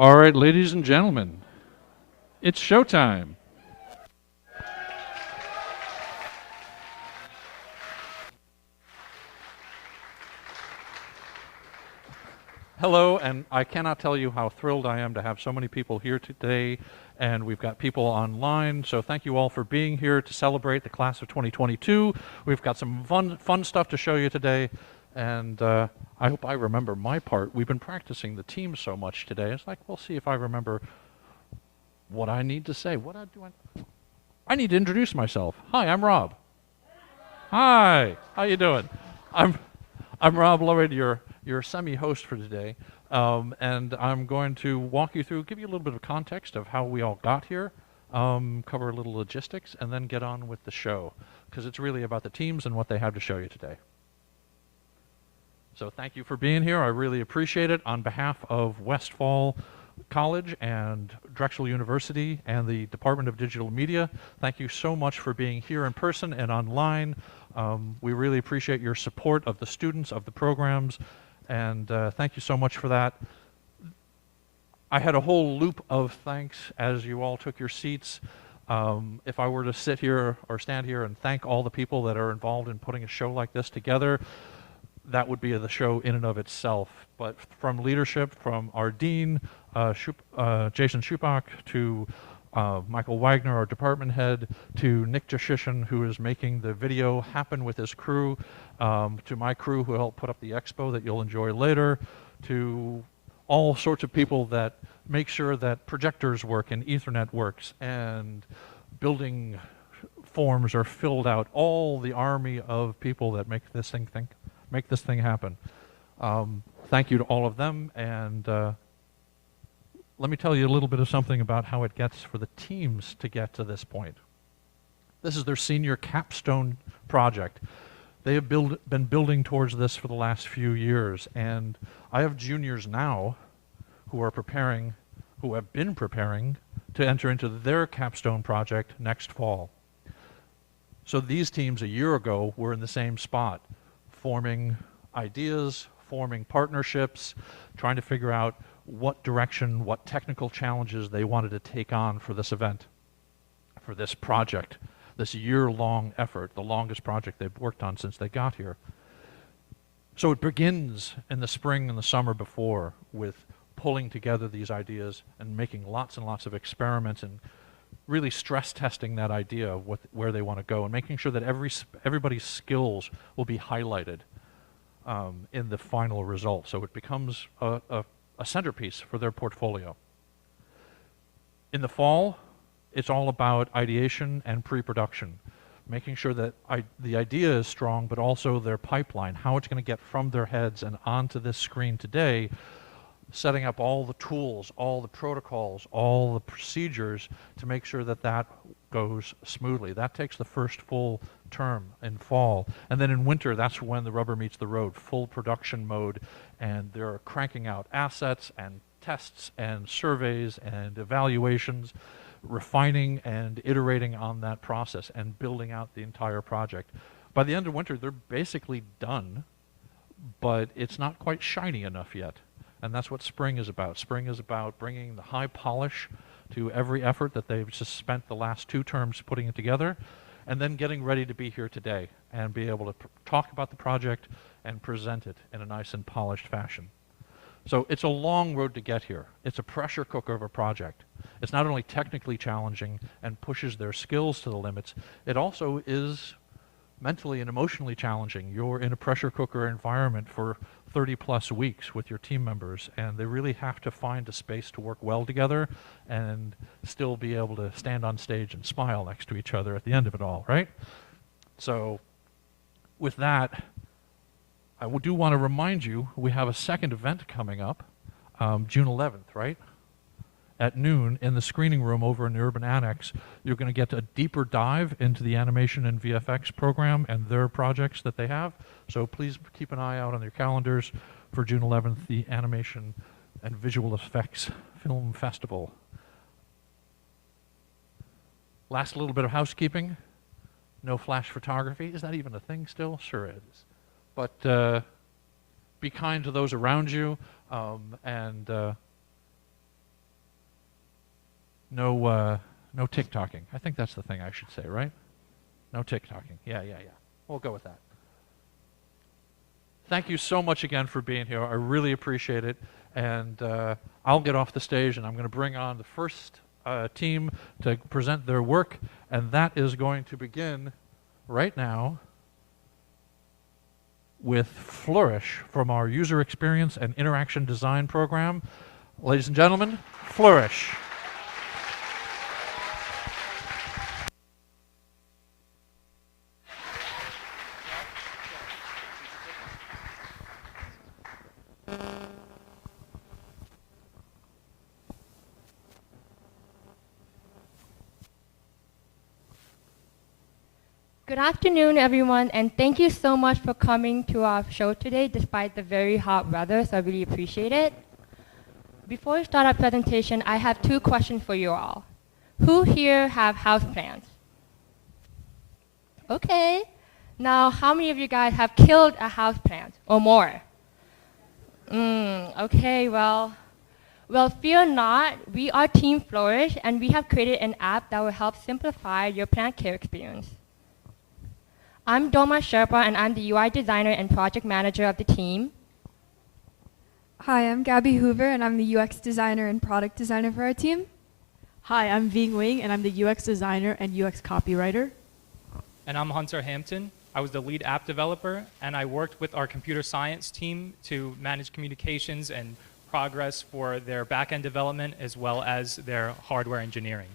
All right, ladies and gentlemen, it's showtime. Hello, and I cannot tell you how thrilled I am to have so many people here today, and we've got people online, so thank you all for being here to celebrate the class of 2022. We've got some fun stuff to show you today, and I hope I remember my part. We've been practicing the team so much today. It's like, we'll see if I remember what I need to say. I need to introduce myself. Hi, I'm Rob. Hi, how you doing? I'm Rob Lloyd, your semi-host for today, and I'm going to walk you through, give you a little bit of context of how we all got here, cover a little logistics, and then get on with the show, because it's really about the teams and what they have to show you today. So thank you for being here. I really appreciate it. On behalf of Westfall College and Drexel University and the Department of Digital Media, thank you so much for being here in person and online. We really appreciate your support of the students, of the programs, and thank you so much for that. I had a whole loop of thanks as you all took your seats. If I were to sit here or stand here and thank all the people that are involved in putting a show like this together, that would be the show in and of itself. But from leadership, from our dean, Jason Schupach, to Michael Wagner, our department head, to Nick Jashishin, who is making the video happen with his crew, to my crew who helped put up the expo that you'll enjoy later, to all sorts of people that make sure that projectors work and Ethernet works and building forms are filled out, all the army of people that make this thing happen. Thank you to all of them, and let me tell you a little bit of something about how it gets for the teams to get to this point. This is their senior capstone project. They have been building towards this for the last few years, and I have juniors now who have been preparing to enter into their capstone project next fall. So these teams a year ago were in the same spot, forming ideas, forming partnerships, trying to figure out what direction, what technical challenges they wanted to take on for this event, for this project, this year-long effort, the longest project they've worked on since they got here. So it begins in the spring and the summer before with pulling together these ideas and making lots and lots of experiments and really stress testing that idea of where they want to go and making sure that everybody's skills will be highlighted in the final result. So it becomes a centerpiece for their portfolio. In the fall, it's all about ideation and pre-production, making sure that the idea is strong, but also their pipeline, how it's going to get from their heads and onto this screen today, setting up all the tools, all the protocols, all the procedures to make sure that that goes smoothly. That takes the first full term in fall. And then in winter, that's when the rubber meets the road, full production mode, and they're cranking out assets and tests and surveys and evaluations, refining and iterating on that process and building out the entire project. By the end of winter, they're basically done, but it's not quite shiny enough yet. And that's what spring is about. Spring is about bringing the high polish to every effort that they've just spent the last 2 terms putting it together, and then getting ready to be here today and be able to talk about the project and present it in a nice and polished fashion. So it's a long road to get here. It's a pressure cooker of a project. It's not only technically challenging and pushes their skills to the limits, it also is mentally and emotionally challenging. You're in a pressure cooker environment for 30+ weeks with your team members, and they really have to find a space to work well together and still be able to stand on stage and smile next to each other at the end of it all, right? So with that, I do want to remind you, we have a second event coming up, June 11th, right? At noon in the screening room over in the Urban Annex. You're going to get a deeper dive into the animation and VFX program and their projects that they have. So please keep an eye out on your calendars for June 11th, the Animation and Visual Effects Film Festival. Last little bit of housekeeping. No flash photography. Is that even a thing still? Sure it is. But be kind to those around you, and no tick-tocking. I think that's the thing I should say, right? No tick-tocking. Yeah. We'll go with that. Thank you so much again for being here. I really appreciate it. And I'll get off the stage, and I'm going to bring on the first team to present their work, and that is going to begin right now with Flourish from our User Experience and Interaction Design program. Ladies and gentlemen, Flourish. Good afternoon, everyone, and thank you so much for coming to our show today despite the very hot weather, so I really appreciate it. Before we start our presentation, I have 2 questions for you all. Who here have houseplants? Okay. Now, how many of you guys have killed a houseplant or more? Okay, well, fear not. We are Team Flourish, and we have created an app that will help simplify your plant care experience. I'm Doma Sherpa, and I'm the UI designer and project manager of the team. Hi, I'm Gabby Hoover, and I'm the UX designer and product designer for our team. Hi, I'm Ving Wing, and I'm the UX designer and UX copywriter. And I'm Hunter Hampton. I was the lead app developer, and I worked with our computer science team to manage communications and progress for their back-end development as well as their hardware engineering.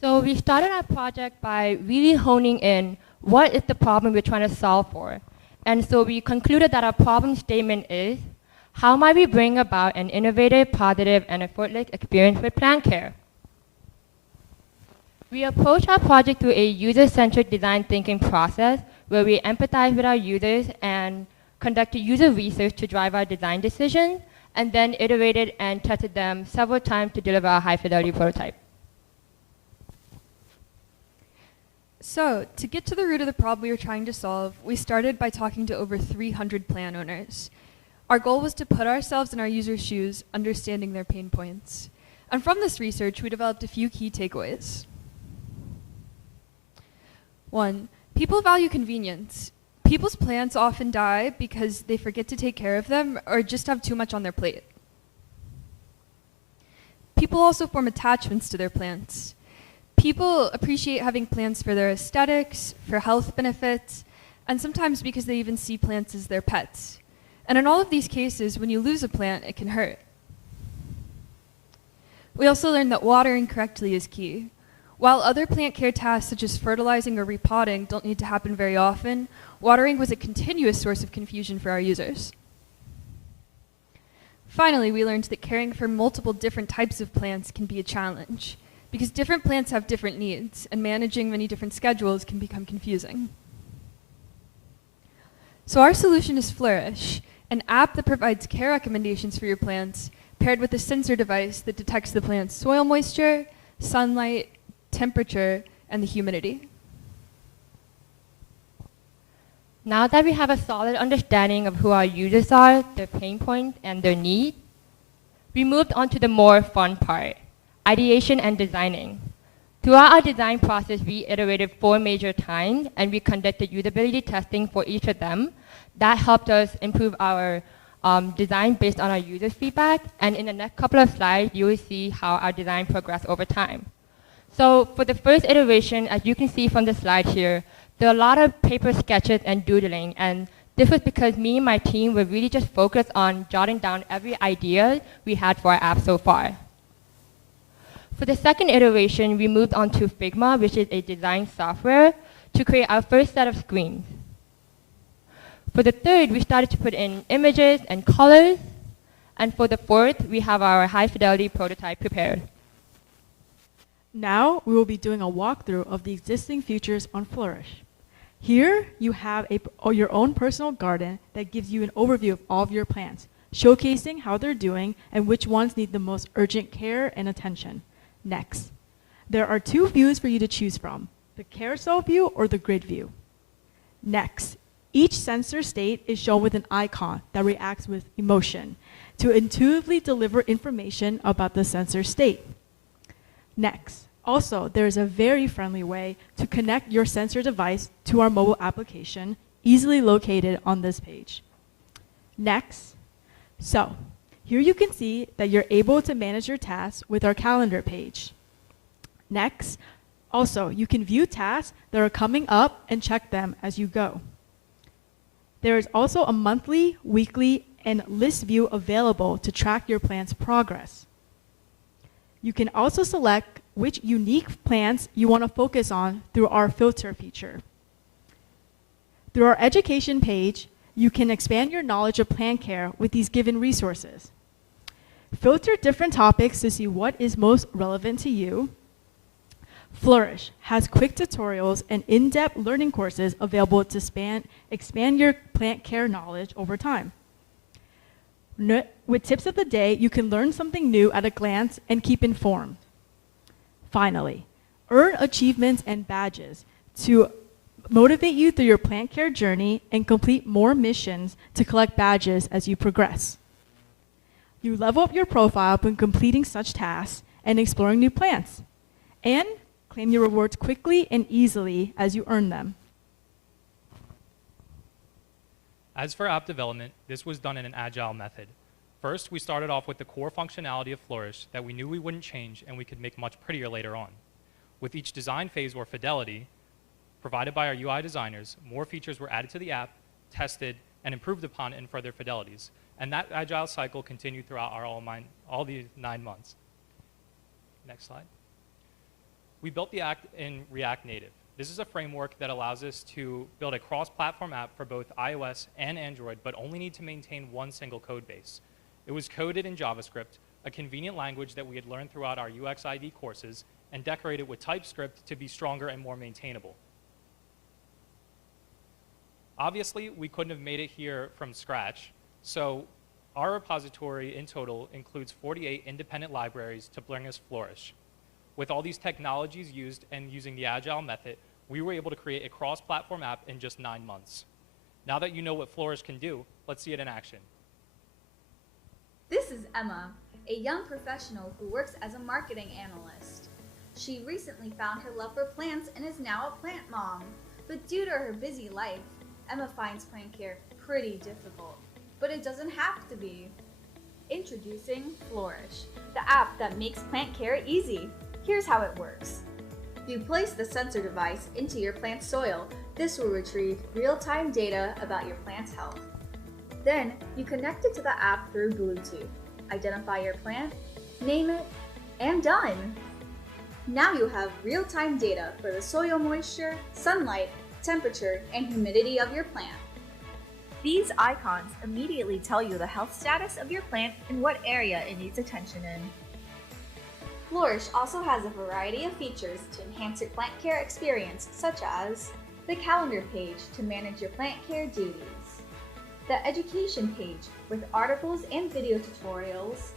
So we started our project by really honing in what is the problem we're trying to solve for. And so we concluded that our problem statement is, how might we bring about an innovative, positive, and effortless experience with plant care? We approach our project through a user-centric design thinking process where we empathize with our users and conducted user research to drive our design decisions, and then iterated and tested them several times to deliver a high-fidelity prototype. So, to get to the root of the problem we were trying to solve, we started by talking to over 300 plant owners. Our goal was to put ourselves in our users' shoes, understanding their pain points. And from this research, we developed a few key takeaways. 1, people value convenience. People's plants often die because they forget to take care of them or just have too much on their plate. People also form attachments to their plants. People appreciate having plants for their aesthetics, for health benefits, and sometimes because they even see plants as their pets. And in all of these cases, when you lose a plant, it can hurt. We also learned that watering correctly is key. While other plant care tasks such as fertilizing or repotting don't need to happen very often, watering was a continuous source of confusion for our users. Finally, we learned that caring for multiple different types of plants can be a challenge, because different plants have different needs, and managing many different schedules can become confusing. So our solution is Flourish, an app that provides care recommendations for your plants, paired with a sensor device that detects the plant's soil moisture, sunlight, temperature, and the humidity. Now that we have a solid understanding of who our users are, their pain points, and their needs, we moved on to the more fun part, ideation and designing. Throughout our design process, we iterated 4 major times, and we conducted usability testing for each of them. That helped us improve our design based on our user feedback, and in the next couple of slides, you will see how our design progressed over time. So for the first iteration, as you can see from the slide here, there are a lot of paper sketches and doodling, and this was because me and my team were really just focused on jotting down every idea we had for our app so far. For the second iteration, we moved on to Figma, which is a design software, to create our first set of screens. For the third, we started to put in images and colors. And for the fourth, we have our high-fidelity prototype prepared. Now, we will be doing a walkthrough of the existing features on Flourish. Here, you have your own personal garden that gives you an overview of all of your plants, showcasing how they're doing and which ones need the most urgent care and attention. Next, there are 2 views for you to choose from, the carousel view or the grid view. Next, Each sensor state is shown with an icon that reacts with emotion to intuitively deliver information about the sensor state. Next, also, there is a very friendly way to connect your sensor device to our mobile application, easily located on this page. Next, so here you can see that you're able to manage your tasks with our calendar page. Next, also, you can view tasks that are coming up and check them as you go. There is also a monthly, weekly, and list view available to track your plan's progress. You can also select which unique plants you want to focus on through our filter feature. Through our education page, you can expand your knowledge of plant care with these given resources. Filter different topics to see what is most relevant to you. Flourish has quick tutorials and in-depth learning courses available to expand your plant care knowledge over time. With tips of the day, you can learn something new at a glance and keep informed. Finally, earn achievements and badges to motivate you through your plant care journey and complete more missions to collect badges as you progress. You level up your profile when completing such tasks and exploring new plants, and claim your rewards quickly and easily as you earn them. As for app development, this was done in an agile method. First, we started off with the core functionality of Flourish that we knew we wouldn't change and we could make much prettier later on. With each design phase or fidelity provided by our UI designers, more features were added to the app, tested, and improved upon in further fidelities. And that agile cycle continued throughout all the 9 months. Next slide. We built the app in React Native. This is a framework that allows us to build a cross-platform app for both iOS and Android, but only need to maintain one single code base. It was coded in JavaScript, a convenient language that we had learned throughout our UXID courses, and decorated with TypeScript to be stronger and more maintainable. Obviously, we couldn't have made it here from scratch, so our repository in total includes 48 independent libraries to bring us Flourish. With all these technologies used and using the agile method, we were able to create a cross-platform app in just 9 months. Now that you know what Flourish can do, let's see it in action. This is Emma, a young professional who works as a marketing analyst. She recently found her love for plants and is now a plant mom. But due to her busy life, Emma finds plant care pretty difficult. But it doesn't have to be. Introducing Flourish, the app that makes plant care easy. Here's how it works. You place the sensor device into your plant's soil. This will retrieve real-time data about your plant's health. Then, you connect it to the app through Bluetooth. Identify your plant, name it, and done! Now you have real-time data for the soil moisture, sunlight, temperature, and humidity of your plant. These icons immediately tell you the health status of your plant and what area it needs attention in. Flourish also has a variety of features to enhance your plant care experience, such as the calendar page to manage your plant care duties, the education page with articles and video tutorials,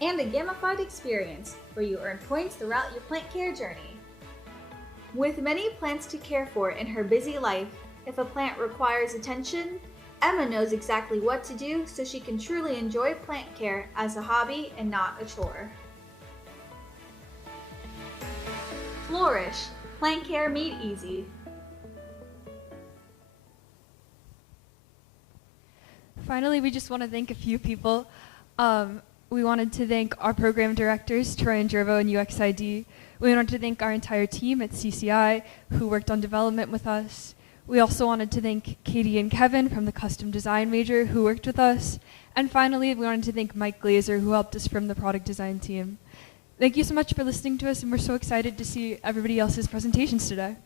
and a gamified experience where you earn points throughout your plant care journey. With many plants to care for in her busy life, if a plant requires attention, Emma knows exactly what to do so she can truly enjoy plant care as a hobby and not a chore. Flourish, plant care made easy. Finally, we just want to thank a few people. We wanted to thank our program directors, Troy and Jervo and UXID. We wanted to thank our entire team at CCI who worked on development with us. We also wanted to thank Katie and Kevin from the custom design major who worked with us. And finally, we wanted to thank Mike Glazer who helped us from the product design team. Thank you so much for listening to us, and we're so excited to see everybody else's presentations today.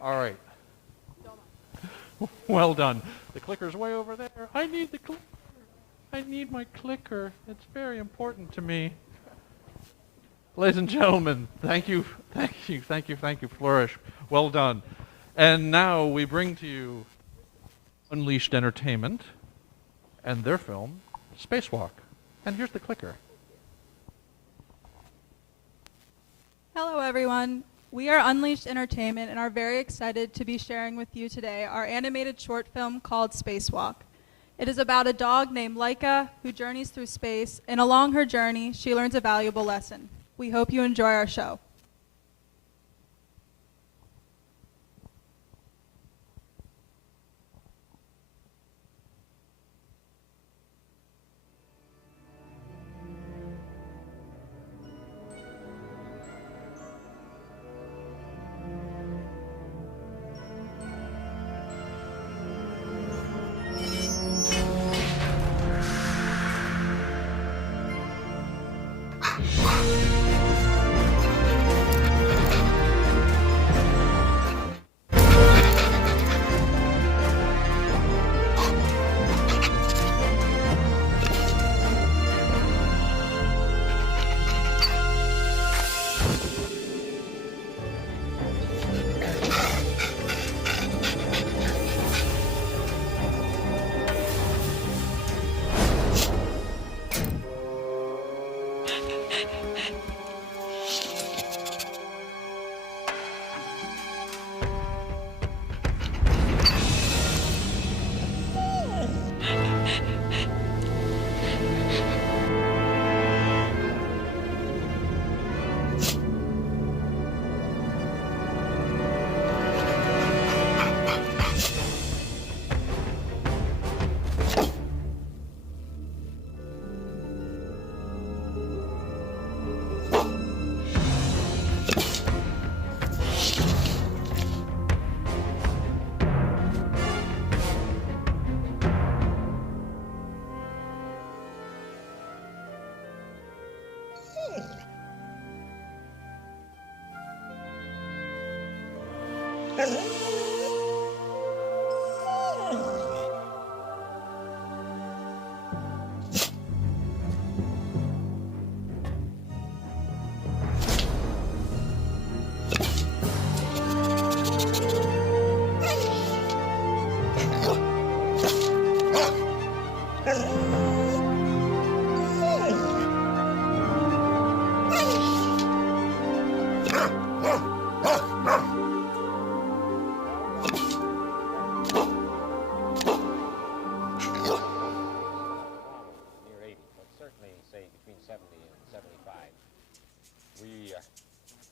All right. Well done. The clicker's way over there. I need the clicker. I need my clicker. It's very important to me. Ladies and gentlemen, thank you, Flourish. Well done. And now we bring to you Unleashed Entertainment. and their film, Spacewalk. And here's the clicker. Hello, everyone. We are Unleashed Entertainment and are very excited to be sharing with you today our animated short film called Spacewalk. It is about a dog named Laika who journeys through space, and along her journey, she learns a valuable lesson. We hope you enjoy our show.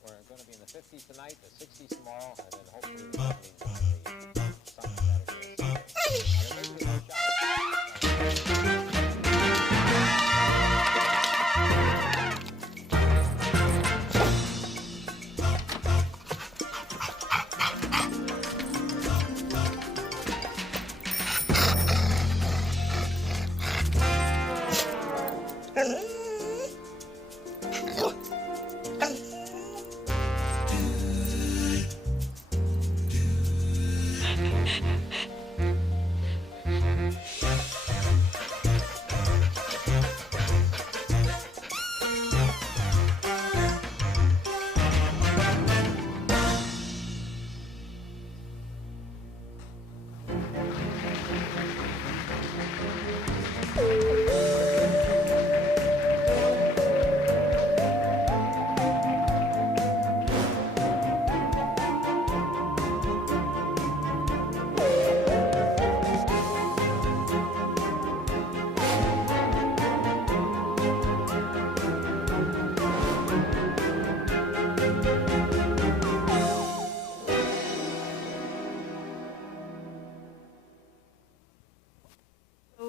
We're going to be in the 50s tonight, the 60s tomorrow, and then hopefully the 70s on the sun Saturday and Sunday.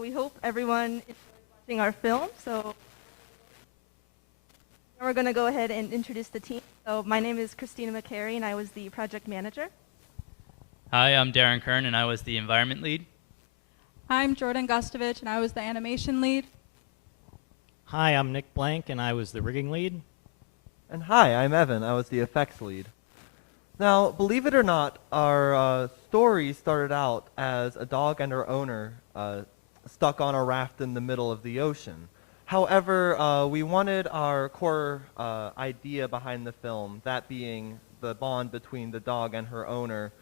We hope everyone is watching our film. So now we're going to go ahead and introduce the team. So my name is Christina McCary, and I was the project manager. Hi, I'm Darren Kern, and I was the environment lead. I'm Jordan Gustovich, and I was the animation lead. Hi, I'm Nick Blank, and I was the rigging lead. And hi, I'm Evan. I was the effects lead. Now, believe it or not, our story started out as a dog and her owner stuck on a raft in the middle of the ocean. However, we wanted our core idea behind the film, that being the bond between the dog and her owner,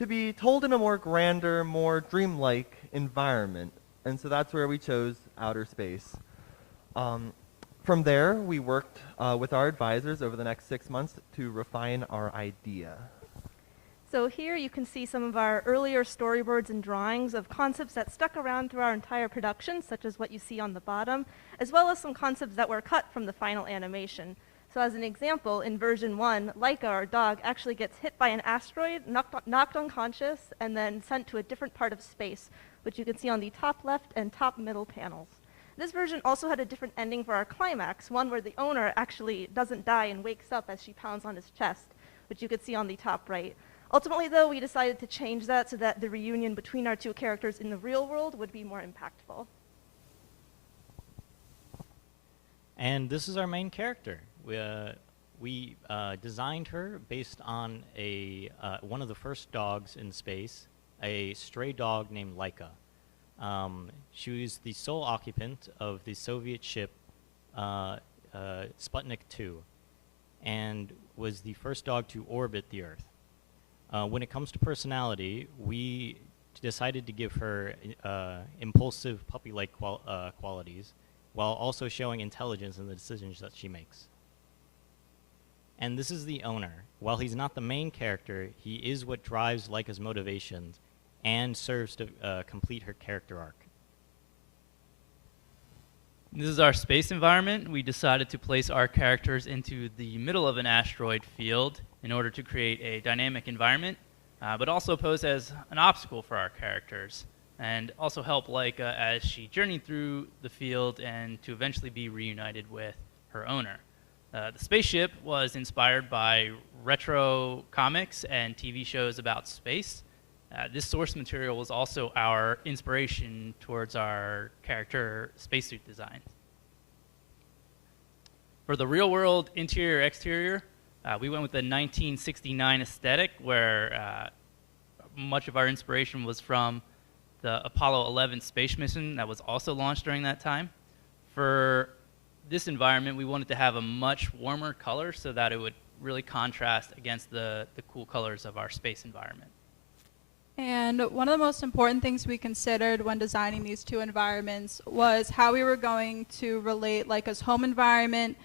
to be told in a more grander, more dreamlike environment. And so that's where we chose outer space. From there, we worked with our advisors over the next 6 months to refine our idea. So here you can see some of our earlier storyboards and drawings of concepts that stuck around through our entire production, such as what you see on the bottom, as well as some concepts that were cut from the final animation. So as an example, in version 1, Laika, our dog, actually gets hit by an asteroid, knocked unconscious, and then sent to a different part of space, which you can see on the top left and top middle panels. This version also had a different ending for our climax, one where the owner actually doesn't die and wakes up as she pounds on his chest, which you could see on the top right. Ultimately, though, we decided to change that so that the reunion between our two characters in the real world would be more impactful. And this is our main character. We designed her based on one of the first dogs in space, a stray dog named Laika. She was the sole occupant of the Soviet ship Sputnik 2 and was the first dog to orbit the Earth. When it comes to personality, we decided to give her impulsive puppy-like qualities while also showing intelligence in the decisions that she makes. And this is the owner. While he's not the main character, he is what drives Laika's motivations and serves to complete her character arc. This is our space environment. We decided to place our characters into the middle of an asteroid field in order to create a dynamic environment, but also pose as an obstacle for our characters, and also help Laika as she journeyed through the field and to eventually be reunited with her owner. The spaceship was inspired by retro comics and TV shows about space. This source material was also our inspiration towards our character spacesuit design. For the real-world interior-exterior, we went with the 1969 aesthetic, where much of our inspiration was from the Apollo 11 space mission that was also launched during that time. For this environment, we wanted to have a much warmer color so that it would really contrast against the cool colors of our space environment. And one of the most important things we considered when designing these two environments was how we were going to relate Laika's home environment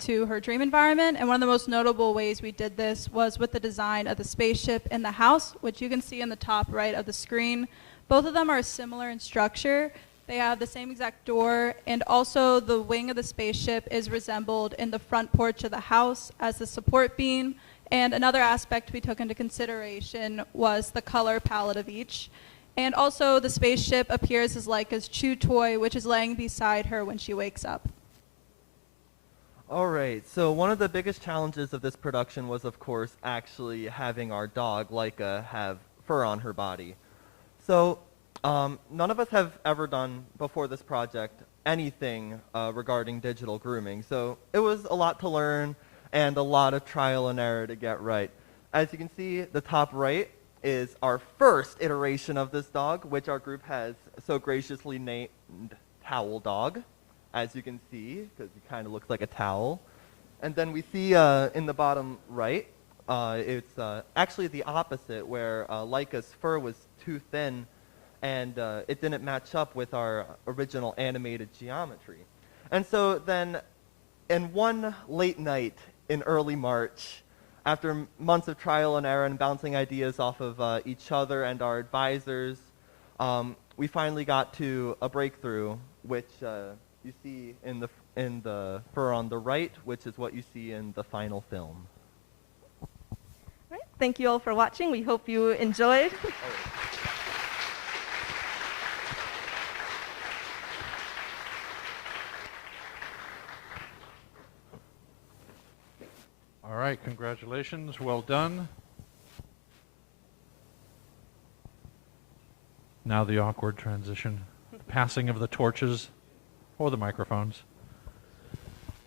to her dream environment. And one of the most notable ways we did this was with the design of the spaceship and the house, which you can see in the top right of the screen. Both of them are similar in structure. They have the same exact door, and also the wing of the spaceship is resembled in the front porch of the house as the support beam. And another aspect we took into consideration was the color palette of each. And also the spaceship appears as Laika's chew toy, which is laying beside her when she wakes up. All right, so one of the biggest challenges of this production was, of course, actually having our dog, Laika, have fur on her body. So none of us have ever done, before this project, anything regarding digital grooming. So it was a lot to learn and a lot of trial and error to get right. As you can see, the top right is our first iteration of this dog, which our group has so graciously named Towel Dog, as you can see, because he kind of looks like a towel. And then we see in the bottom right, it's actually the opposite, where Laika's fur was too thin and it didn't match up with our original animated geometry. And so then, in one late night in early March, after months of trial and error and bouncing ideas off of each other and our advisors, we finally got to a breakthrough, which you see in the fur on the right, which is what you see in the final film. All right, thank you all for watching. We hope you enjoyed. All right, congratulations, well done. Now the awkward transition, passing of the torches or the microphones.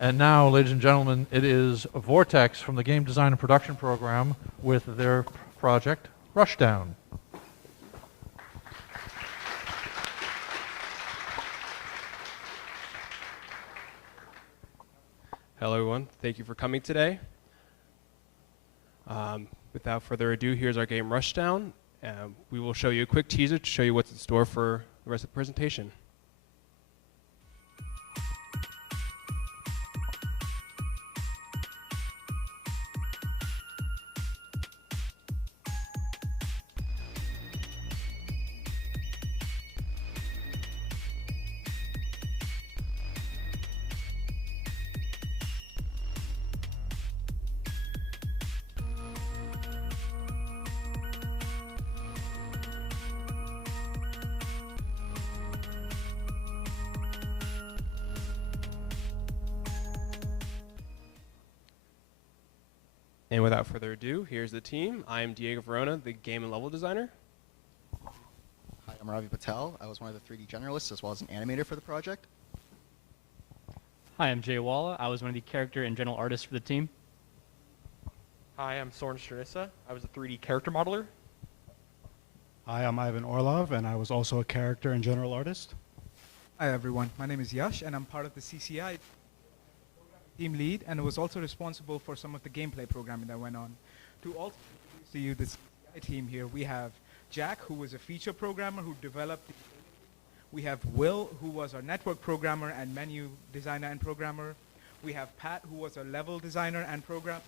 And now, ladies and gentlemen, it is Vortex from the Game Design and Production Program with their project, Rushdown. Hello, everyone. Thank you for coming today. Without further ado, here's our game Rushdown. We will show you a quick teaser to show you what's in store for the rest of the presentation. And without further ado, here's the team. I am Diego Verona, the game and level designer. Hi, I'm Ravi Patel. I was one of the 3D generalists as well as an animator for the project. Hi, I'm Jay Walla. I was one of the character and general artists for the team. Hi, I'm Soren Stranissa. I was a 3D character modeler. Hi, I'm Ivan Orlov, and I was also a character and general artist. Hi everyone, my name is Yash and I'm part of the CCI team lead and was also responsible for some of the gameplay programming that went on. To also introduce to you the CCI team here, we have Jack, who was a feature programmer who developed. We have Will, who was our network programmer and menu designer and programmer. We have Pat, who was our level designer and programmer.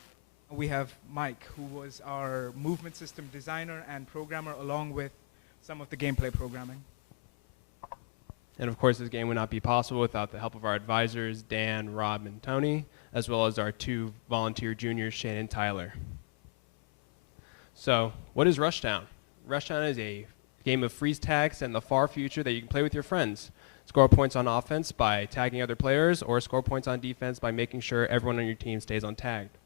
We have Mike, who was our movement system designer and programmer, along with some of the gameplay programming. And of course, this game would not be possible without the help of our advisors, Dan, Rob, and Tony, as well as our 2 volunteer juniors, Shane and Tyler. So, what is Rushdown? Rushdown is a game of freeze tag set in the far future that you can play with your friends. Score points on offense by tagging other players, or score points on defense by making sure everyone on your team stays untagged.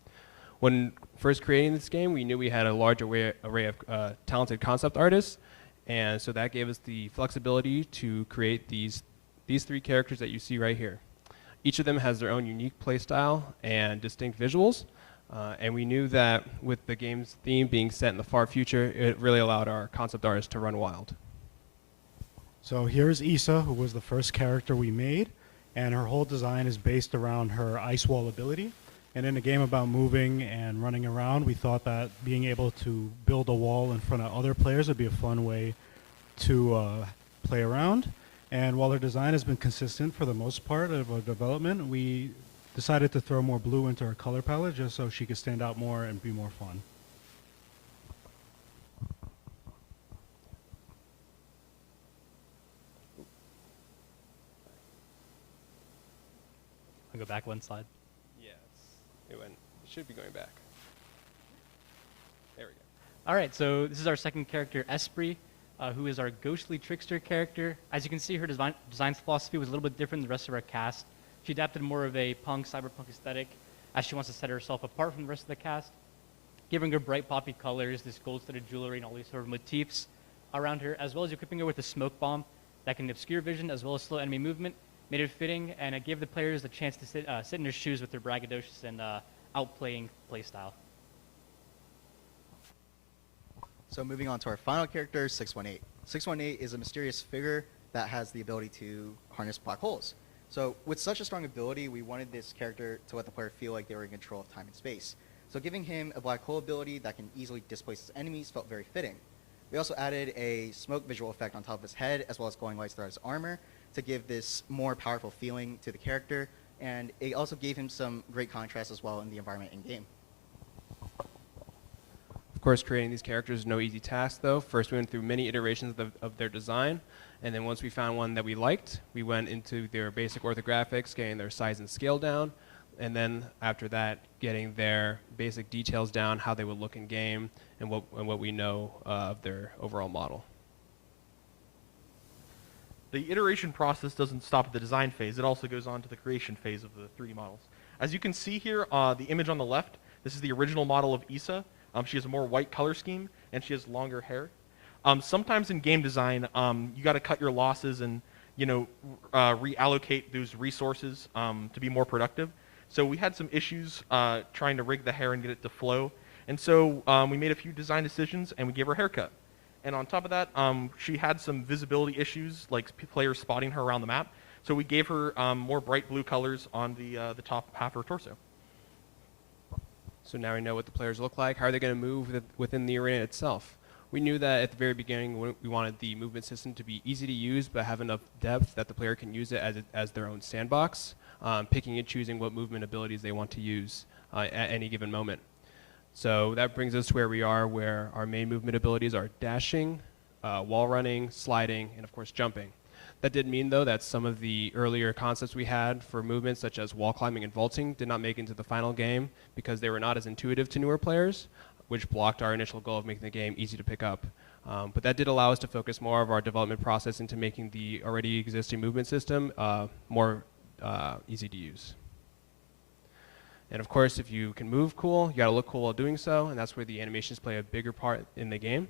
When first creating this game, we knew we had a large array of talented concept artists, and so that gave us the flexibility to create these 3 characters that you see right here. Each of them has their own unique play style and distinct visuals, and we knew that with the game's theme being set in the far future, it really allowed our concept artists to run wild. So here's Issa, who was the first character we made, and her whole design is based around her ice wall ability. And in a game about moving and running around, we thought that being able to build a wall in front of other players would be a fun way to play around. And while her design has been consistent for the most part of our development, we decided to throw more blue into her color palette just so she could stand out more and be more fun. I'll go back one slide. It should be going back. There we go. All right, so this is our second character, Esprit, who is our ghostly trickster character. As you can see, her design philosophy was a little bit different than the rest of our cast. She adapted more of a punk, cyberpunk aesthetic, as she wants to set herself apart from the rest of the cast, giving her bright poppy colors, this gold-studded jewelry, and all these sort of motifs around her, as well as equipping her with a smoke bomb that can obscure vision as well as slow enemy movement, made it fitting, and it gave the players the chance to sit in her shoes with their braggadocious and outplaying playstyle. So moving on to our final character, 618. 618 is a mysterious figure that has the ability to harness black holes. So with such a strong ability, we wanted this character to let the player feel like they were in control of time and space. So giving him a black hole ability that can easily displace his enemies felt very fitting. We also added a smoke visual effect on top of his head, as well as glowing lights throughout his armor, to give this more powerful feeling to the character, and it also gave him some great contrast as well in the environment in-game. Of course, creating these characters is no easy task, though. First, we went through many iterations of their design, and then once we found one that we liked, we went into their basic orthographics, getting their size and scale down, and then after that, getting their basic details down, how they would look in game, and what we know of their overall model. The iteration process doesn't stop at the design phase. It also goes on to the creation phase of the 3D models. As you can see here, the image on the left, this is the original model of Issa. She has a more white color scheme, and she has longer hair. Sometimes in game design, you got to cut your losses and reallocate those resources to be more productive. So we had some issues trying to rig the hair and get it to flow. And so we made a few design decisions, and we gave her a haircut. And on top of that, she had some visibility issues, like players spotting her around the map. So we gave her more bright blue colors on the top half of her torso. So now we know what the players look like. How are they going to move within the arena itself? We knew that at the very beginning we wanted the movement system to be easy to use but have enough depth that the player can use it as their own sandbox, picking and choosing what movement abilities they want to use at any given moment. So that brings us to where we are, where our main movement abilities are dashing, wall running, sliding, and of course jumping. That did mean, though, that some of the earlier concepts we had for movements, such as wall climbing and vaulting, did not make it into the final game because they were not as intuitive to newer players, which blocked our initial goal of making the game easy to pick up. But that did allow us to focus more of our development process into making the already existing movement system more easy to use. And of course, if you can move cool, you gotta look cool while doing so, and that's where the animations play a bigger part in the game.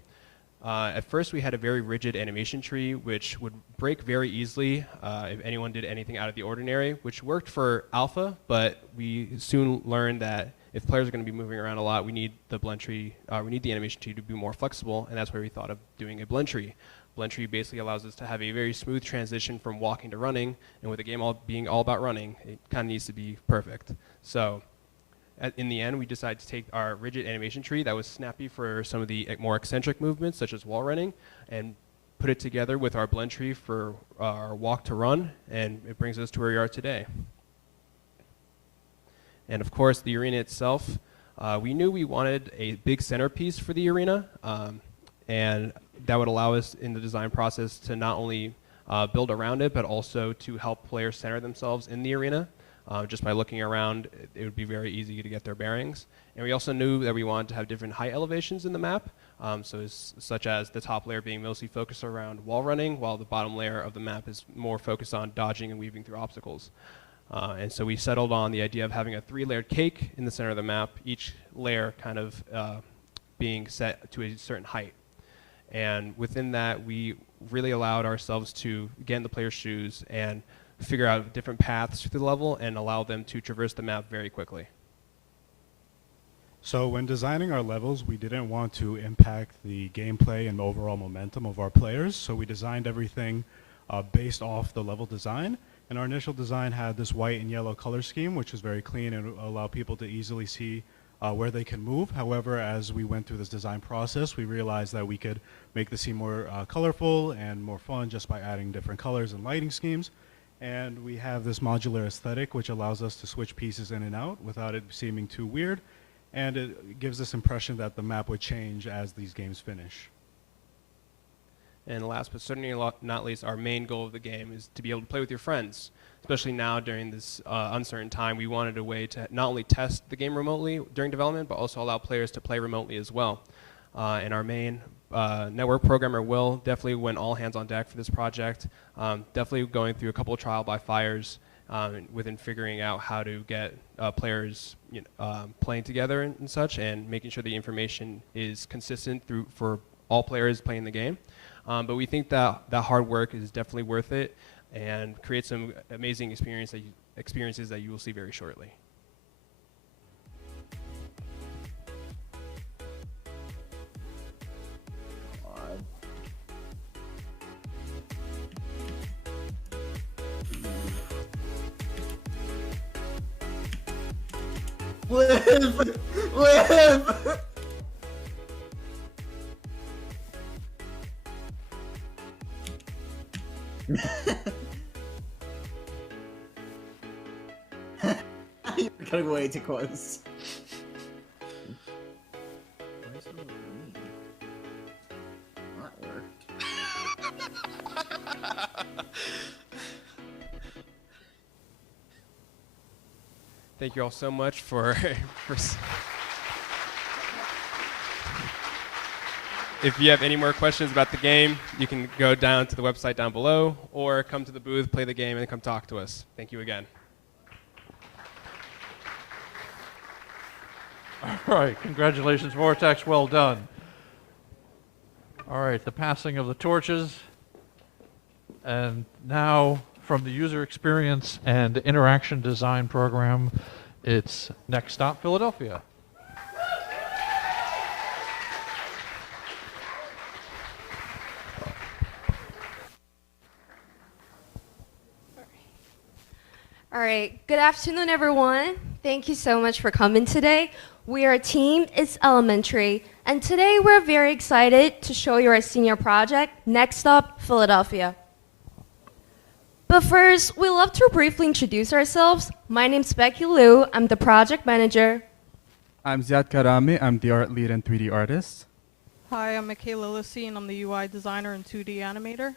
At first, we had a very rigid animation tree, which would break very easily if anyone did anything out of the ordinary, which worked for alpha, but we soon learned that if players are going to be moving around a lot, we need the blend tree, we need the animation tree to be more flexible, and that's where we thought of doing a blend tree. Blend tree basically allows us to have a very smooth transition from walking to running, and with the game being all about running, it kind of needs to be perfect. So in the end, we decided to take our rigid animation tree that was snappy for some of the more eccentric movements, such as wall running, and put it together with our blend tree for our walk to run, and it brings us to where we are today. And of course, the arena itself, we knew we wanted a big centerpiece for the arena, and that would allow us in the design process to not only build around it, but also to help players center themselves in the arena. Just by looking around, it would be very easy to get their bearings. And we also knew that we wanted to have different height elevations in the map, such as the top layer being mostly focused around wall running, while the bottom layer of the map is more focused on dodging and weaving through obstacles. And so we settled on the idea of having a 3-layered cake in the center of the map, each layer kind of being set to a certain height. And within that, we really allowed ourselves to get in the player's shoes and figure out different paths through the level and allow them to traverse the map very quickly. So when designing our levels, we didn't want to impact the gameplay and overall momentum of our players, so we designed everything based off the level design. And our initial design had this white and yellow color scheme, which was very clean and allowed people to easily see where they can move. However, as we went through this design process, we realized that we could make the scene more colorful and more fun just by adding different colors and lighting schemes. And we have this modular aesthetic, which allows us to switch pieces in and out without it seeming too weird. And it gives this impression that the map would change as these games finish. And last but certainly not least, our main goal of the game is to be able to play with your friends. Especially now during this uncertain time, we wanted a way to not only test the game remotely during development, but also allow players to play remotely as well. And our main network programmer, Will, definitely went all hands on deck for this project. Definitely going through a couple of trial by fires within figuring out how to get players playing together and such, and making sure the information is consistent for all players playing the game. But we think that hard work is definitely worth it and create some amazing experiences that you will see very shortly. Live! Live! You're cutting way too close. That worked. Thank you all so much for If you have any more questions about the game, you can go down to the website down below or come to the booth, play the game, and come talk to us. Thank you again. All right, congratulations, Vortex, well done. All right, the passing of the torches. And now, from the user experience and interaction design program, it's Next Stop Philadelphia. All right, good afternoon, everyone. Thank you so much for coming today. We are Team It's Elementary, And today we're very excited to show you our senior project, Next Up, Philadelphia. But first, we'd love to briefly introduce ourselves. My name's Becky Liu. I'm the project manager. I'm Ziad Karami. I'm the art lead and 3D artist. Hi, I'm Michaela Lissi, and I'm the UI designer and 2D animator.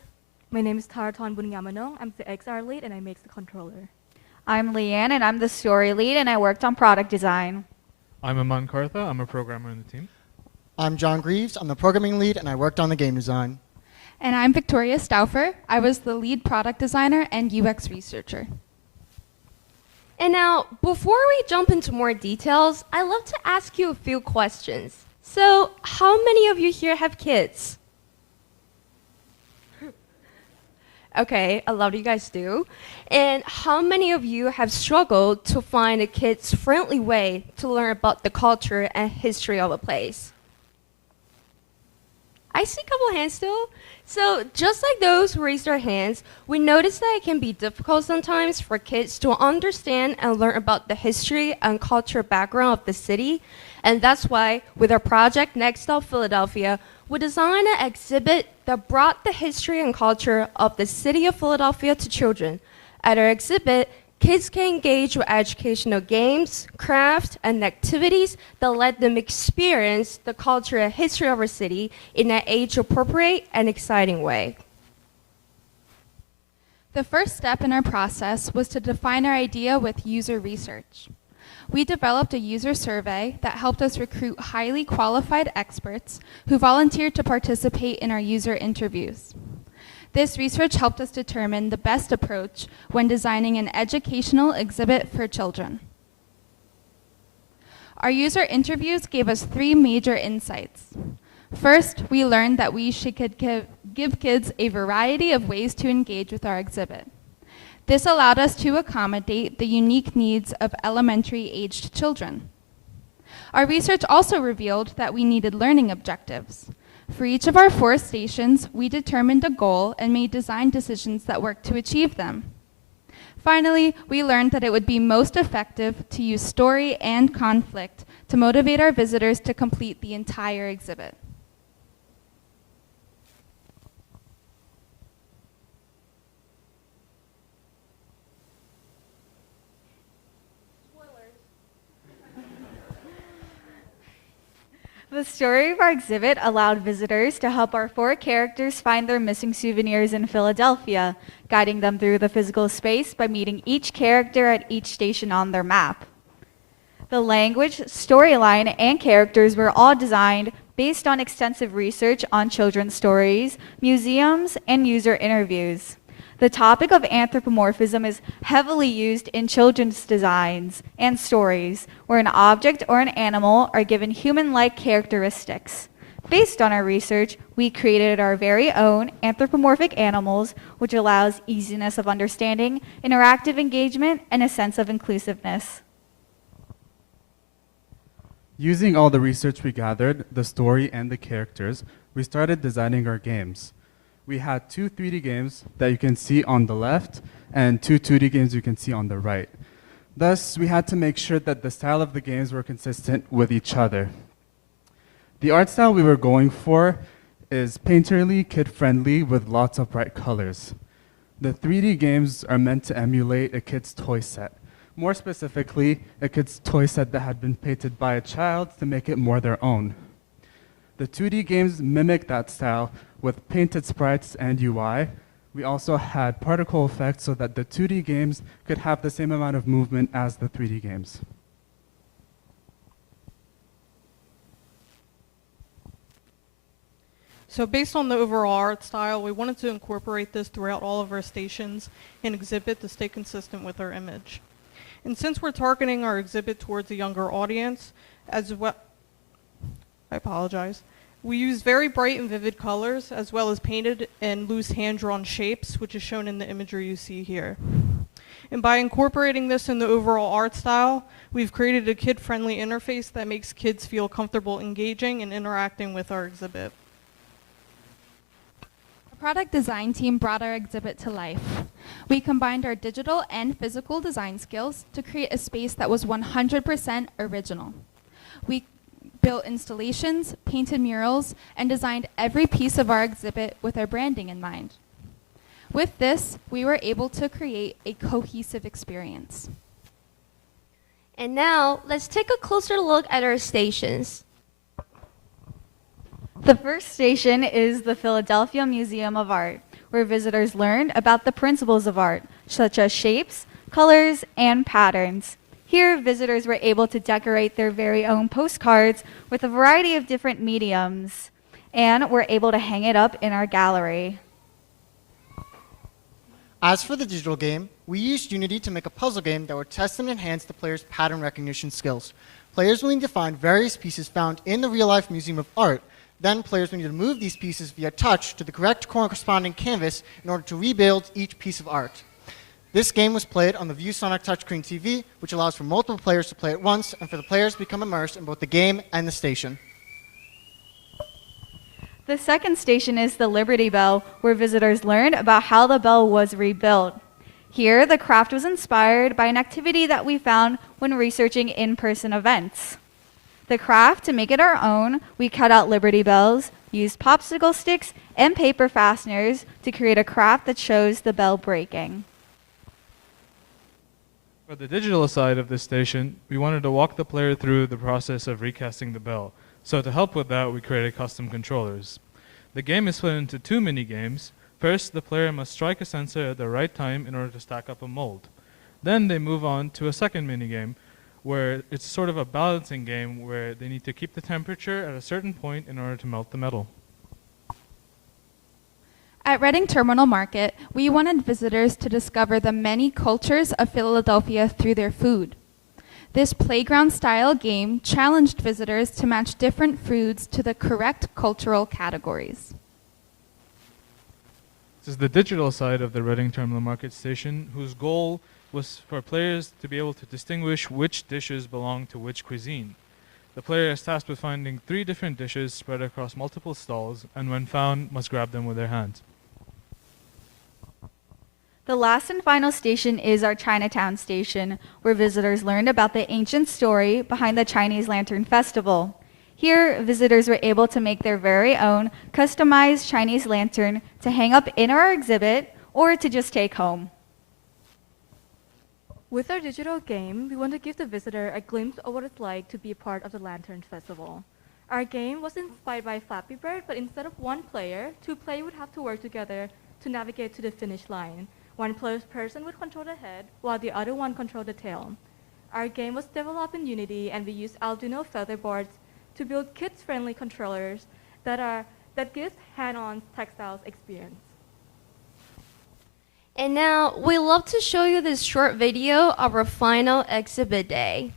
My name is Tarton Bunyamanong. I'm the XR lead, and I make the controller. I'm Leanne, and I'm the story lead, and I worked on product design. I'm Aman Kartha. I'm a programmer in the team. I'm John Greaves. I'm the programming lead, and I worked on the game design. And I'm Victoria Stauffer. I was the lead product designer and UX researcher. And now, before we jump into more details, I'd love to ask you a few questions. So, how many of you here have kids? Okay, a lot of you guys do. And how many of you have struggled to find a kids-friendly way to learn about the culture and history of a place? I see a couple hands still. So just like those who raised their hands, we noticed that it can be difficult sometimes for kids to understand and learn about the history and cultural background of the city. And that's why, with our project Next Up Philadelphia, we designed an exhibit that brought the history and culture of the city of Philadelphia to children. At our exhibit, kids can engage with educational games, crafts, and activities that let them experience the culture and history of our city in an age-appropriate and exciting way. The first step in our process was to define our idea with user research. We developed a user survey that helped us recruit highly qualified experts who volunteered to participate in our user interviews. This research helped us determine the best approach when designing an educational exhibit for children. Our user interviews gave us 3 major insights. First, we learned that we could give kids a variety of ways to engage with our exhibit. This allowed us to accommodate the unique needs of elementary-aged children. Our research also revealed that we needed learning objectives. For each of our 4 stations, we determined a goal and made design decisions that worked to achieve them. Finally, we learned that it would be most effective to use story and conflict to motivate our visitors to complete the entire exhibit. The story of our exhibit allowed visitors to help our 4 characters find their missing souvenirs in Philadelphia, guiding them through the physical space by meeting each character at each station on their map. The language, storyline, and characters were all designed based on extensive research on children's stories, museums, and user interviews. The topic of anthropomorphism is heavily used in children's designs and stories, where an object or an animal are given human-like characteristics. Based on our research, we created our very own anthropomorphic animals, which allows easiness of understanding, interactive engagement, and a sense of inclusiveness. Using all the research we gathered, the story and the characters, we started designing our games. We had 2 3D games that you can see on the left and 2 2D games you can see on the right. Thus, we had to make sure that the style of the games were consistent with each other. The art style we were going for is painterly, kid-friendly, with lots of bright colors. The 3D games are meant to emulate a kid's toy set. More specifically, a kid's toy set that had been painted by a child to make it more their own. The 2D games mimic that style with painted sprites and UI. We also had particle effects so that the 2D games could have the same amount of movement as the 3D games. So based on the overall art style, we wanted to incorporate this throughout all of our stations and exhibit to stay consistent with our image. And since we're targeting our exhibit towards a younger audience, as well, I apologize. We use very bright and vivid colors, as well as painted and loose hand-drawn shapes, which is shown in the imagery you see here. And by incorporating this in the overall art style, we've created a kid-friendly interface that makes kids feel comfortable engaging and interacting with our exhibit. The product design team brought our exhibit to life. We combined our digital and physical design skills to create a space that was 100% original. We built installations, painted murals, and designed every piece of our exhibit with our branding in mind. With this, we were able to create a cohesive experience. And now, let's take a closer look at our stations. The first station is the Philadelphia Museum of Art, where visitors learn about the principles of art, such as shapes, colors, and patterns. Here, visitors were able to decorate their very own postcards with a variety of different mediums, and were able to hang it up in our gallery. As for the digital game, we used Unity to make a puzzle game that would test and enhance the players' pattern recognition skills. Players will need to find various pieces found in the real-life Museum of Art. Then players will need to move these pieces via touch to the correct corresponding canvas in order to rebuild each piece of art. This game was played on the ViewSonic touchscreen TV, which allows for multiple players to play at once and for the players to become immersed in both the game and the station. The second station is the Liberty Bell, where visitors learned about how the bell was rebuilt. Here, the craft was inspired by an activity that we found when researching in-person events. The craft, to make it our own, we cut out Liberty Bells, used popsicle sticks and paper fasteners to create a craft that shows the bell breaking. For the digital side of this station, we wanted to walk the player through the process of recasting the bell. So to help with that, we created custom controllers. The game is split into 2 mini-games. First, the player must strike a sensor at the right time in order to stack up a mold. Then they move on to a second mini-game, where it's sort of a balancing game where they need to keep the temperature at a certain point in order to melt the metal. At Reading Terminal Market, we wanted visitors to discover the many cultures of Philadelphia through their food. This playground-style game challenged visitors to match different foods to the correct cultural categories. This is the digital side of the Reading Terminal Market Station, whose goal was for players to be able to distinguish which dishes belong to which cuisine. The player is tasked with finding 3 different dishes spread across multiple stalls, and when found, must grab them with their hands. The last and final station is our Chinatown station, where visitors learned about the ancient story behind the Chinese Lantern Festival. Here, visitors were able to make their very own customized Chinese lantern to hang up in our exhibit or to just take home. With our digital game, we want to give the visitor a glimpse of what it's like to be a part of the Lantern Festival. Our game was inspired by Flappy Bird, but instead of one player, 2 players would have to work together to navigate to the finish line. One person would control the head, while the other one controlled the tail. Our game was developed in Unity, and we used Arduino featherboards to build kids-friendly controllers that give hand-on textiles experience. And now, we love to show you this short video of our final exhibit day.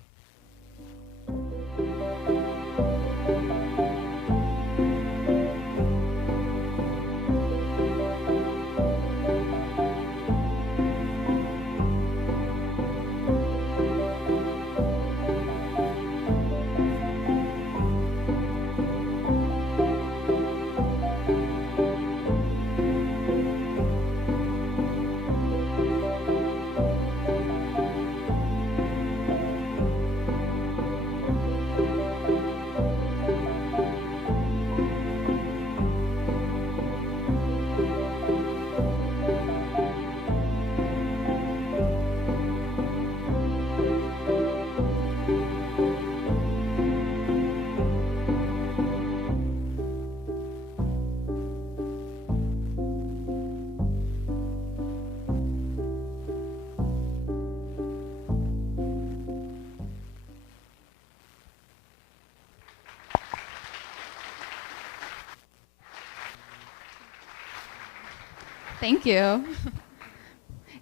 Thank you.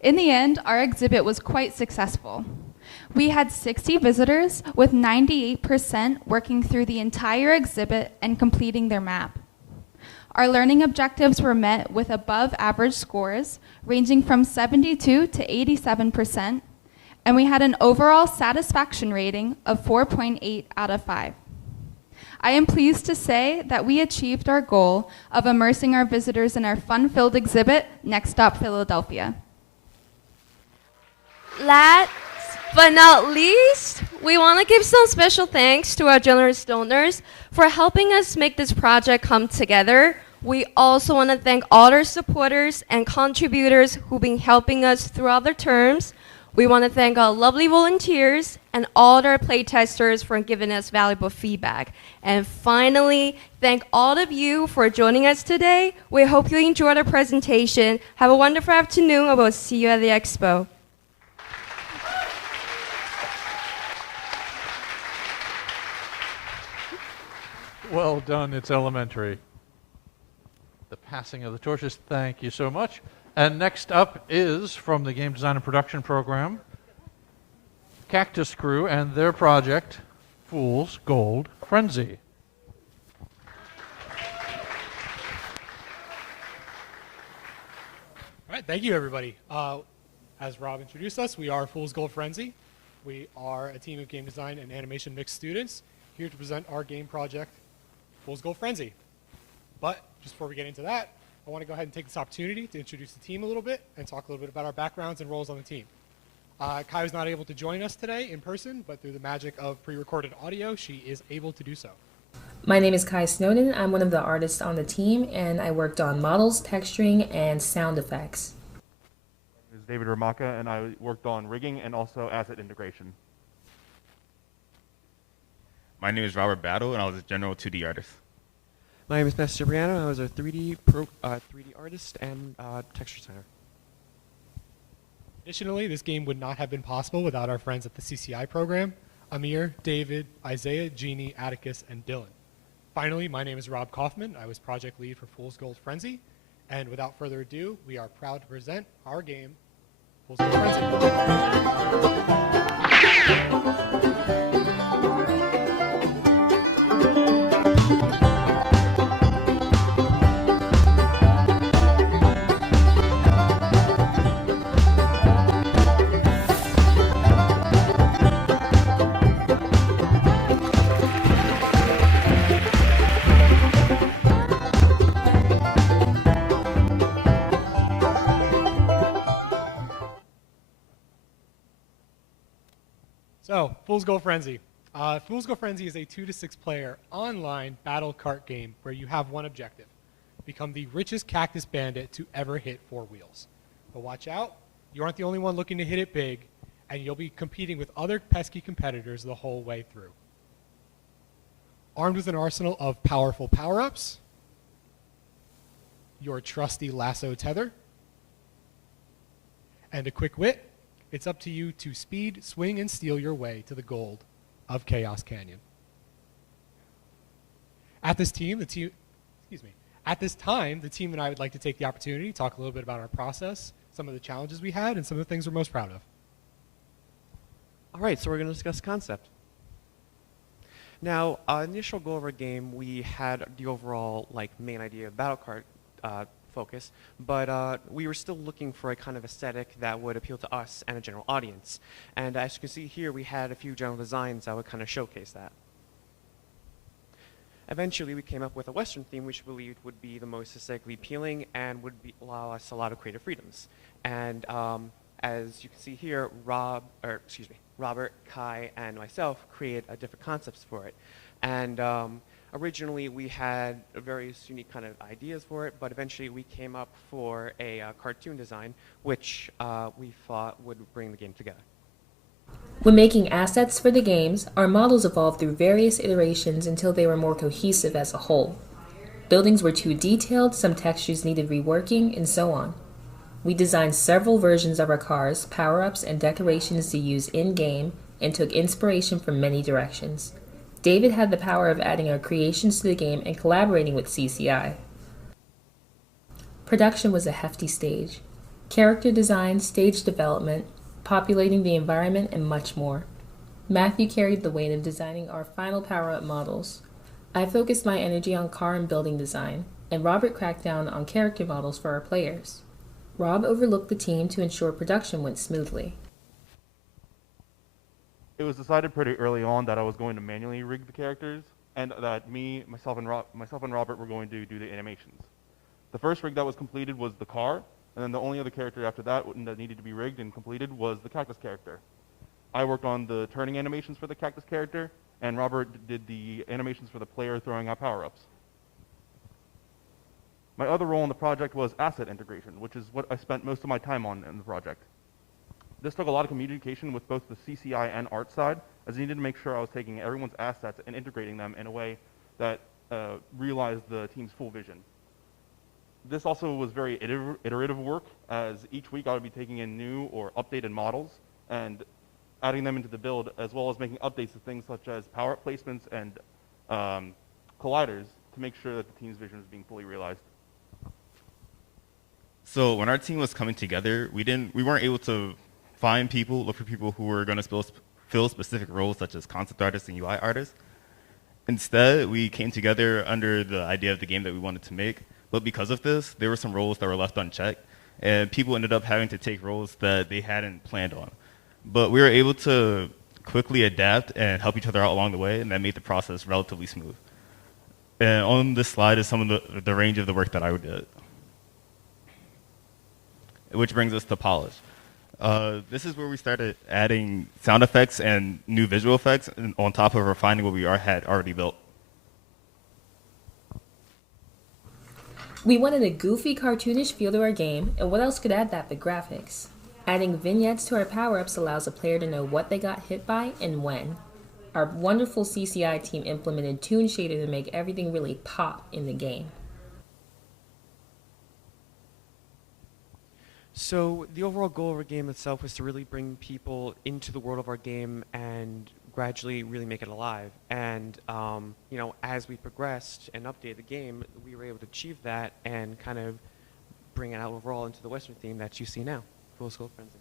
In the end, our exhibit was quite successful. We had 60 visitors, with 98% working through the entire exhibit and completing their map. Our learning objectives were met with above average scores, ranging from 72 to 87%, and we had an overall satisfaction rating of 4.8 out of 5. I am pleased to say that we achieved our goal of immersing our visitors in our fun-filled exhibit, Next Stop Philadelphia. Let's But not least, we want to give some special thanks to our generous donors for helping us make this project come together. We also want to thank all our supporters and contributors who've been helping us throughout the terms. We want to thank our lovely volunteers and all our playtesters for giving us valuable feedback. And finally, thank all of you for joining us today. We hope you enjoyed our presentation. Have a wonderful afternoon, and we'll see you at the Expo. Well done, it's elementary. The passing of the torches, thank you so much. And next up is from the Game Design and Production Program, Cactus Crew and their project, Fool's Gold Frenzy. All right, thank you, everybody. As Rob introduced us, we are Fool's Gold Frenzy. We are a team of game design and animation mixed students here to present our game project, Fool's Gold Frenzy. But just before we get into that, I want to go ahead and take this opportunity to introduce the team a little bit and talk a little bit about our backgrounds and roles on the team. Kai was not able to join us today in person, but through the magic of pre-recorded audio, she is able to do so. My name is Kai Snowden. I'm one of the artists on the team, and I worked on models, texturing, and sound effects. My name is David Ramaka, and I worked on rigging and also asset integration. My name is Robert Battle, and I was a general 2D artist. My name is Master Cipriano. I was a 3D artist and texture designer. Additionally, this game would not have been possible without our friends at the CCI program, Amir, David, Isaiah, Jeannie, Atticus, and Dylan. Finally, my name is Rob Kaufman. I was project lead for Fool's Gold Frenzy. And without further ado, we are proud to present our game, Fool's Gold Frenzy. So, Fool's Gold Frenzy. Fool's Gold Frenzy is a 2 to 6 player online battle cart game where you have one objective: become the richest cactus bandit to ever hit 4 wheels. But watch out, you aren't the only one looking to hit it big, and you'll be competing with other pesky competitors the whole way through. Armed with an arsenal of powerful power-ups, your trusty lasso tether, and a quick wit, it's up to you to speed, swing, and steal your way to the gold of Chaos Canyon. At this time, the team and I would like to take the opportunity to talk a little bit about our process, some of the challenges we had, and some of the things we're most proud of. All right, so we're going to discuss concept. Now, initial goal of our game, we had the overall main idea of battle cart focus, but we were still looking for a kind of aesthetic that would appeal to us and a general audience. And as you can see here, we had a few general designs that would kind of showcase that. Eventually, we came up with a Western theme which we believed would be the most aesthetically appealing and would allow us a lot of creative freedoms. And as you can see here, Robert, Kai, and myself created different concepts for it. And originally, we had various unique kind of ideas for it, but eventually we came up for a cartoon design, which we thought would bring the game together. When making assets for the games, our models evolved through various iterations until they were more cohesive as a whole. Buildings were too detailed, some textures needed reworking, and so on. We designed several versions of our cars, power-ups, and decorations to use in-game, and took inspiration from many directions. David had the power of adding our creations to the game and collaborating with CCI. Production was a hefty stage. Character design, stage development, populating the environment, and much more. Matthew carried the weight of designing our final power-up models. I focused my energy on car and building design, and Robert cracked down on character models for our players. Rob overlooked the team to ensure production went smoothly. It was decided pretty early on that I was going to manually rig the characters, and that myself and Robert were going to do the animations. The first rig that was completed was the car, and then the only other character after that that needed to be rigged and completed was the Cactus character. I worked on the turning animations for the Cactus character, and Robert did the animations for the player throwing out power-ups. My other role in the project was asset integration, which is what I spent most of my time on in the project. This took a lot of communication with both the CCI and art side, as I needed to make sure I was taking everyone's assets and integrating them in a way that realized the team's full vision. This also was very iterative work, as each week I would be taking in new or updated models and adding them into the build, as well as making updates to things such as power-up placements and colliders to make sure that the team's vision was being fully realized. So when our team was coming together, we weren't able to look for people who were going to fill specific roles such as concept artists and UI artists. Instead, we came together under the idea of the game that we wanted to make. But because of this, there were some roles that were left unchecked, and people ended up having to take roles that they hadn't planned on. But we were able to quickly adapt and help each other out along the way, and that made the process relatively smooth. And on this slide is some of the range of the work that I did. Which brings us to polish. This is where we started adding sound effects and new visual effects on top of refining what we had already built. We wanted a goofy, cartoonish feel to our game, and what else could add that but graphics? Adding vignettes to our power-ups allows a player to know what they got hit by and when. Our wonderful CCI team implemented Toon Shader to make everything really pop in the game. So the overall goal of our game itself was to really bring people into the world of our game and gradually really make it alive. And as we progressed and updated the game, we were able to achieve that and kind of bring it out overall into the Western theme that you see now, Full Skull Frenzy.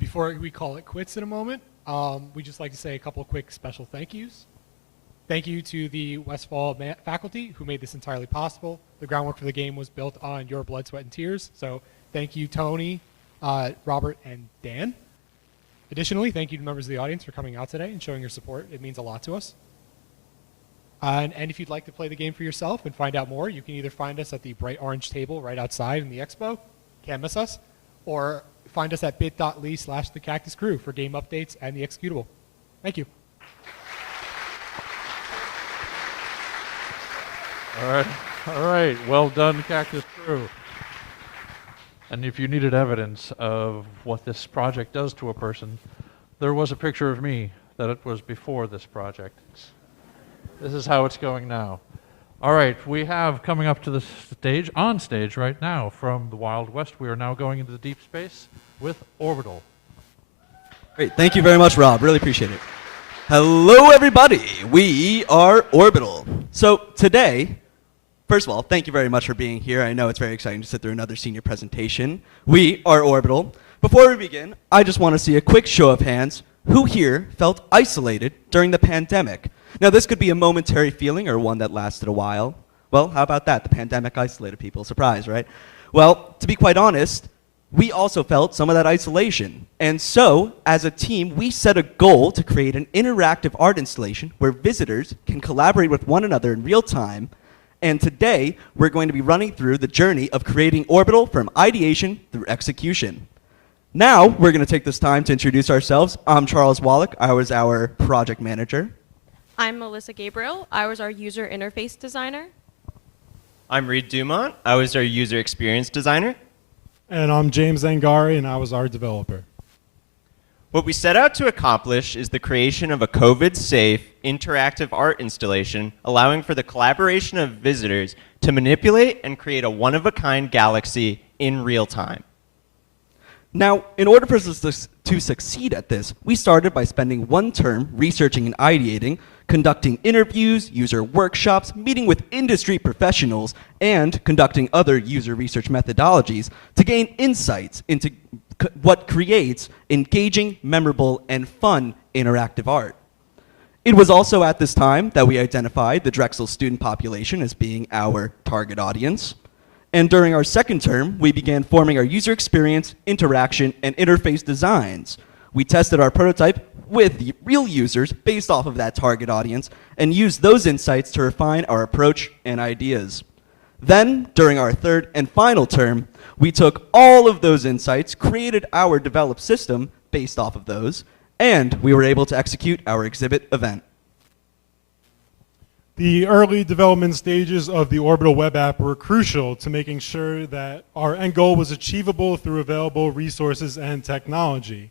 Before we call it quits in a moment, we'd just like to say a couple of quick special thank yous. Thank you to the Westfall faculty who made this entirely possible. The groundwork for the game was built on your blood, sweat, and tears. So thank you, Tony, Robert, and Dan. Additionally, thank you to members of the audience for coming out today and showing your support. It means a lot to us. And if you'd like to play the game for yourself and find out more, you can either find us at the bright orange table right outside in the Expo, can't miss us, or find us at bit.ly/the Cactus Crew for game updates and the executable. Thank you. All right. Well done, Cactus Crew. And if you needed evidence of what this project does to a person, there was a picture of me that it was before this project. This is how it's going now. All right, we have coming up to the stage, on stage right now from the Wild West. We are now going into the deep space with Orbital. Great, thank you very much, Rob. Really appreciate it. Hello, everybody. We are Orbital. So today, first of all, thank you very much for being here. I know it's very exciting to sit through another senior presentation. We are Orbital. Before we begin, I just want to see a quick show of hands. Who here felt isolated during the pandemic? Now, this could be a momentary feeling or one that lasted a while. Well, how about that? The pandemic isolated people. Surprise, right? Well, to be quite honest, we also felt some of that isolation. And so, as a team, we set a goal to create an interactive art installation where visitors can collaborate with one another in real time. And today, we're going to be running through the journey of creating Orbital from ideation through execution. Now, we're going to take this time to introduce ourselves. I'm Charles Wallach. I was our project manager. I'm Melissa Gabriel. I was our user interface designer. I'm Reed Dumont. I was our user experience designer. And I'm James Zangari, and I was our developer. What we set out to accomplish is the creation of a COVID-safe, interactive art installation, allowing for the collaboration of visitors to manipulate and create a one-of-a-kind galaxy in real time. Now, in order for us to succeed at this, we started by spending one term researching and ideating, conducting interviews, user workshops, meeting with industry professionals, and conducting other user research methodologies to gain insights into what creates engaging, memorable, and fun interactive art. It was also at this time that we identified the Drexel student population as being our target audience. And during our second term, we began forming our user experience, interaction, and interface designs. We tested our prototype with real users based off of that target audience and used those insights to refine our approach and ideas. Then, during our third and final term, we took all of those insights, created our developed system based off of those, and we were able to execute our exhibit event. The early development stages of the Orbital web app were crucial to making sure that our end goal was achievable through available resources and technology.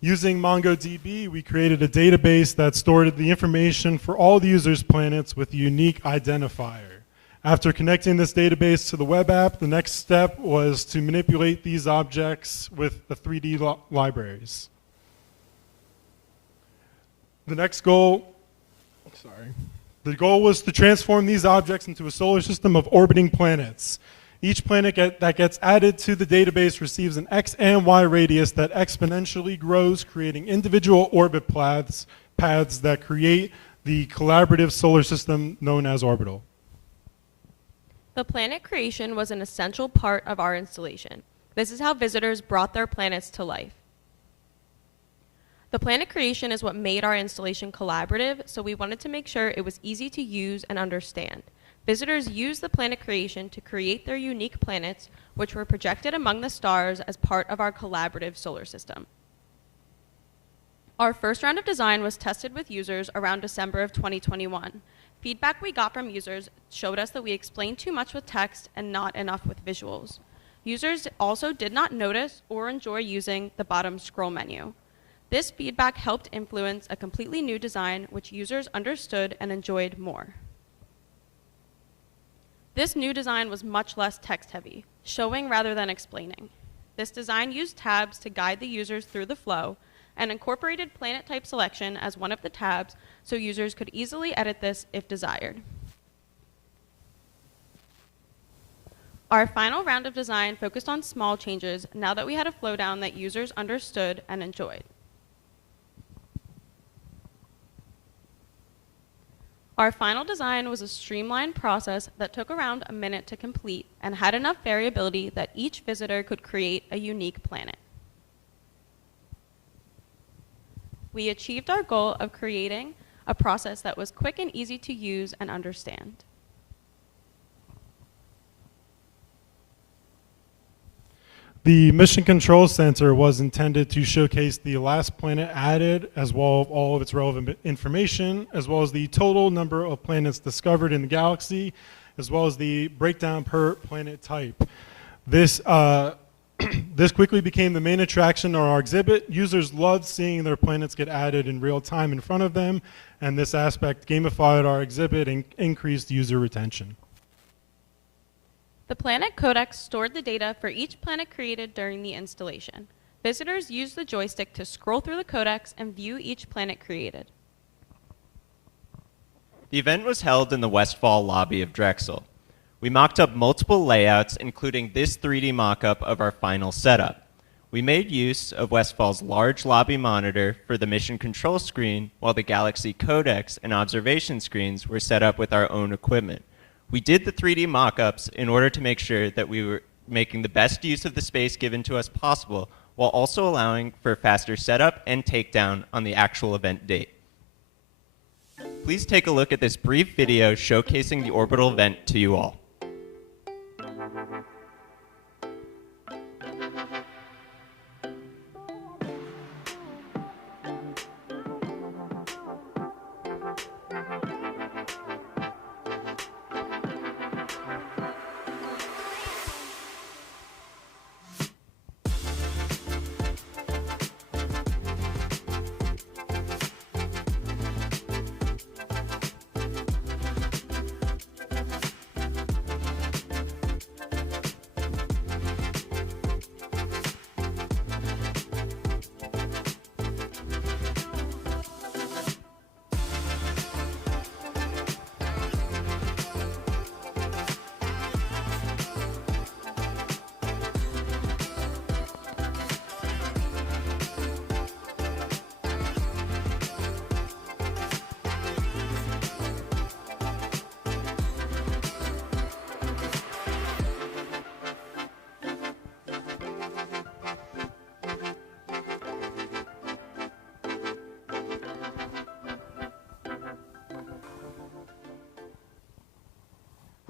Using MongoDB, we created a database that stored the information for all the users' planets with a unique identifier. After connecting this database to the web app, the next step was to manipulate these objects with the 3D libraries. The next goal, the goal was to transform these objects into a solar system of orbiting planets. Each planet that gets added to the database receives an X and Y radius that exponentially grows, creating individual orbit paths that create the collaborative solar system known as Orbital. The planet creation was an essential part of our installation. This is how visitors brought their planets to life. The planet creation is what made our installation collaborative, so we wanted to make sure it was easy to use and understand. Visitors used the planet creation to create their unique planets, which were projected among the stars as part of our collaborative solar system. Our first round of design was tested with users around December of 2021. Feedback we got from users showed us that we explained too much with text and not enough with visuals. Users also did not notice or enjoy using the bottom scroll menu. This feedback helped influence a completely new design which users understood and enjoyed more. This new design was much less text-heavy, showing rather than explaining. This design used tabs to guide the users through the flow and incorporated planet type selection as one of the tabs so users could easily edit this if desired. Our final round of design focused on small changes now that we had a flow down that users understood and enjoyed. Our final design was a streamlined process that took around a minute to complete and had enough variability that each visitor could create a unique planet. We achieved our goal of creating a process that was quick and easy to use and understand. The Mission Control Center was intended to showcase the last planet added, as well as all of its relevant information, as well as the total number of planets discovered in the galaxy, as well as the breakdown per planet type. This quickly became the main attraction of our exhibit. Users loved seeing their planets get added in real time in front of them, and this aspect gamified our exhibit and increased user retention. The Planet Codex stored the data for each planet created during the installation. Visitors used the joystick to scroll through the codex and view each planet created. The event was held in the Westfall lobby of Drexel. We mocked up multiple layouts, including this 3D mock-up of our final setup. We made use of Westfall's large lobby monitor for the mission control screen, while the Galaxy Codex and observation screens were set up with our own equipment. We did the 3D mock-ups in order to make sure that we were making the best use of the space given to us possible, while also allowing for faster setup and takedown on the actual event date. Please take a look at this brief video showcasing the Orbital event to you all.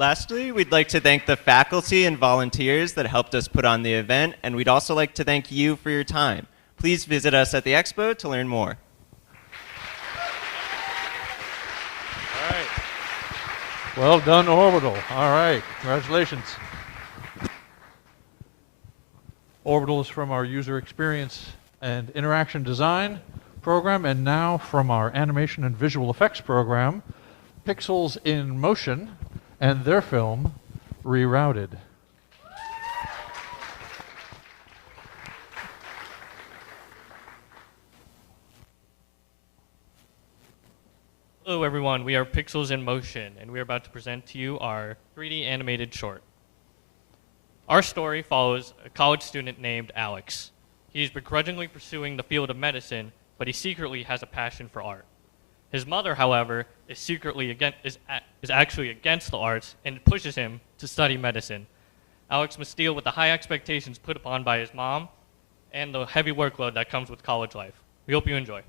Lastly, we'd like to thank the faculty and volunteers that helped us put on the event, and we'd also like to thank you for your time. Please visit us at the Expo to learn more. All right. Well done, Orbital. All right, congratulations. Orbital is from our user experience and interaction design program, and now from our animation and visual effects program, Pixels in Motion and their film, Rerouted. Hello everyone, we are Pixels in Motion, and we are about to present to you our 3D animated short. Our story follows a college student named Alex. He is begrudgingly pursuing the field of medicine, but he secretly has a passion for art. His mother, however, is actually against the arts and pushes him to study medicine. Alex must deal with the high expectations put upon by his mom and the heavy workload that comes with college life. We hope you enjoy.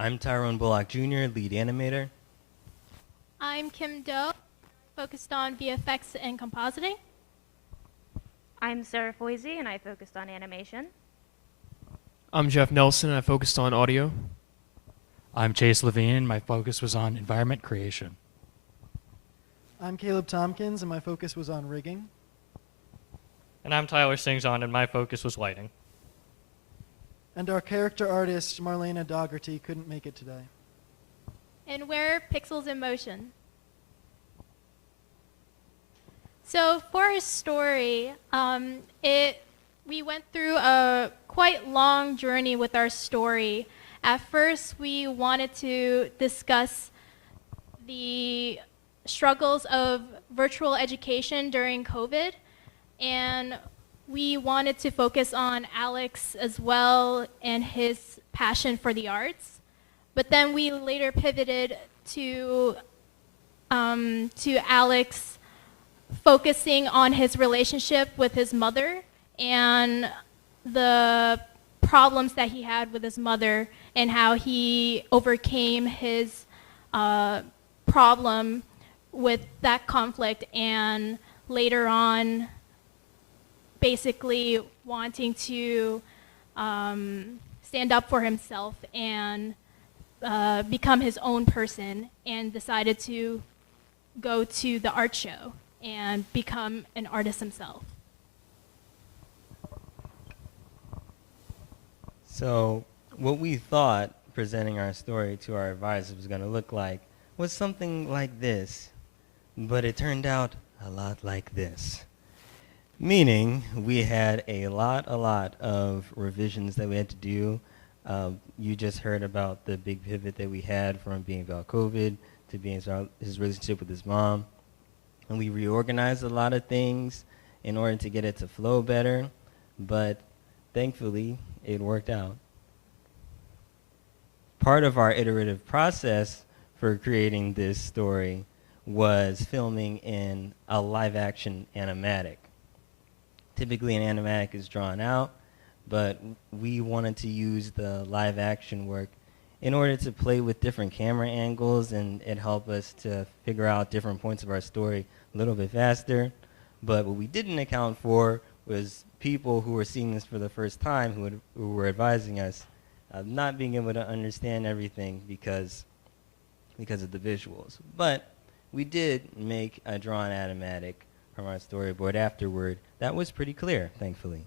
I'm Tyrone Bullock Jr., lead animator. I'm Kim Doe, focused on VFX and compositing. I'm Sarah Foisey, and I focused on animation. I'm Jeff Nelson, and I focused on audio. I'm Chase Levine, and my focus was on environment creation. I'm Caleb Tompkins, and my focus was on rigging. And I'm Tyler Singson, and my focus was lighting. And our character artist, Marlena Dougherty, couldn't make it today. And we're Pixels in Motion. So for our story, we went through a quite long journey with our story. At first, we wanted to discuss the struggles of virtual education during COVID, and we wanted to focus on Alex as well and his passion for the arts. But then we later pivoted to Alex focusing on his relationship with his mother and the problems that he had with his mother and how he overcame his problem with that conflict, and later on basically wanting to stand up for himself and become his own person, and decided to go to the art show and become an artist himself. So what we thought presenting our story to our advisors was going to look like was something like this, but it turned out a lot like this. Meaning we had a lot of revisions that we had to do. You just heard about the big pivot that we had from being about COVID to being about his relationship with his mom. And we reorganized a lot of things in order to get it to flow better, but thankfully it worked out. Part of our iterative process for creating this story was filming in a live-action animatic. Typically an animatic is drawn out, but we wanted to use the live-action work in order to play with different camera angles, and it helped us to figure out different points of our story a little bit faster. But what we didn't account for was people who were seeing this for the first time who were advising us not being able to understand everything because of the visuals. But we did make a drawn animatic from our storyboard afterward that was pretty clear, thankfully.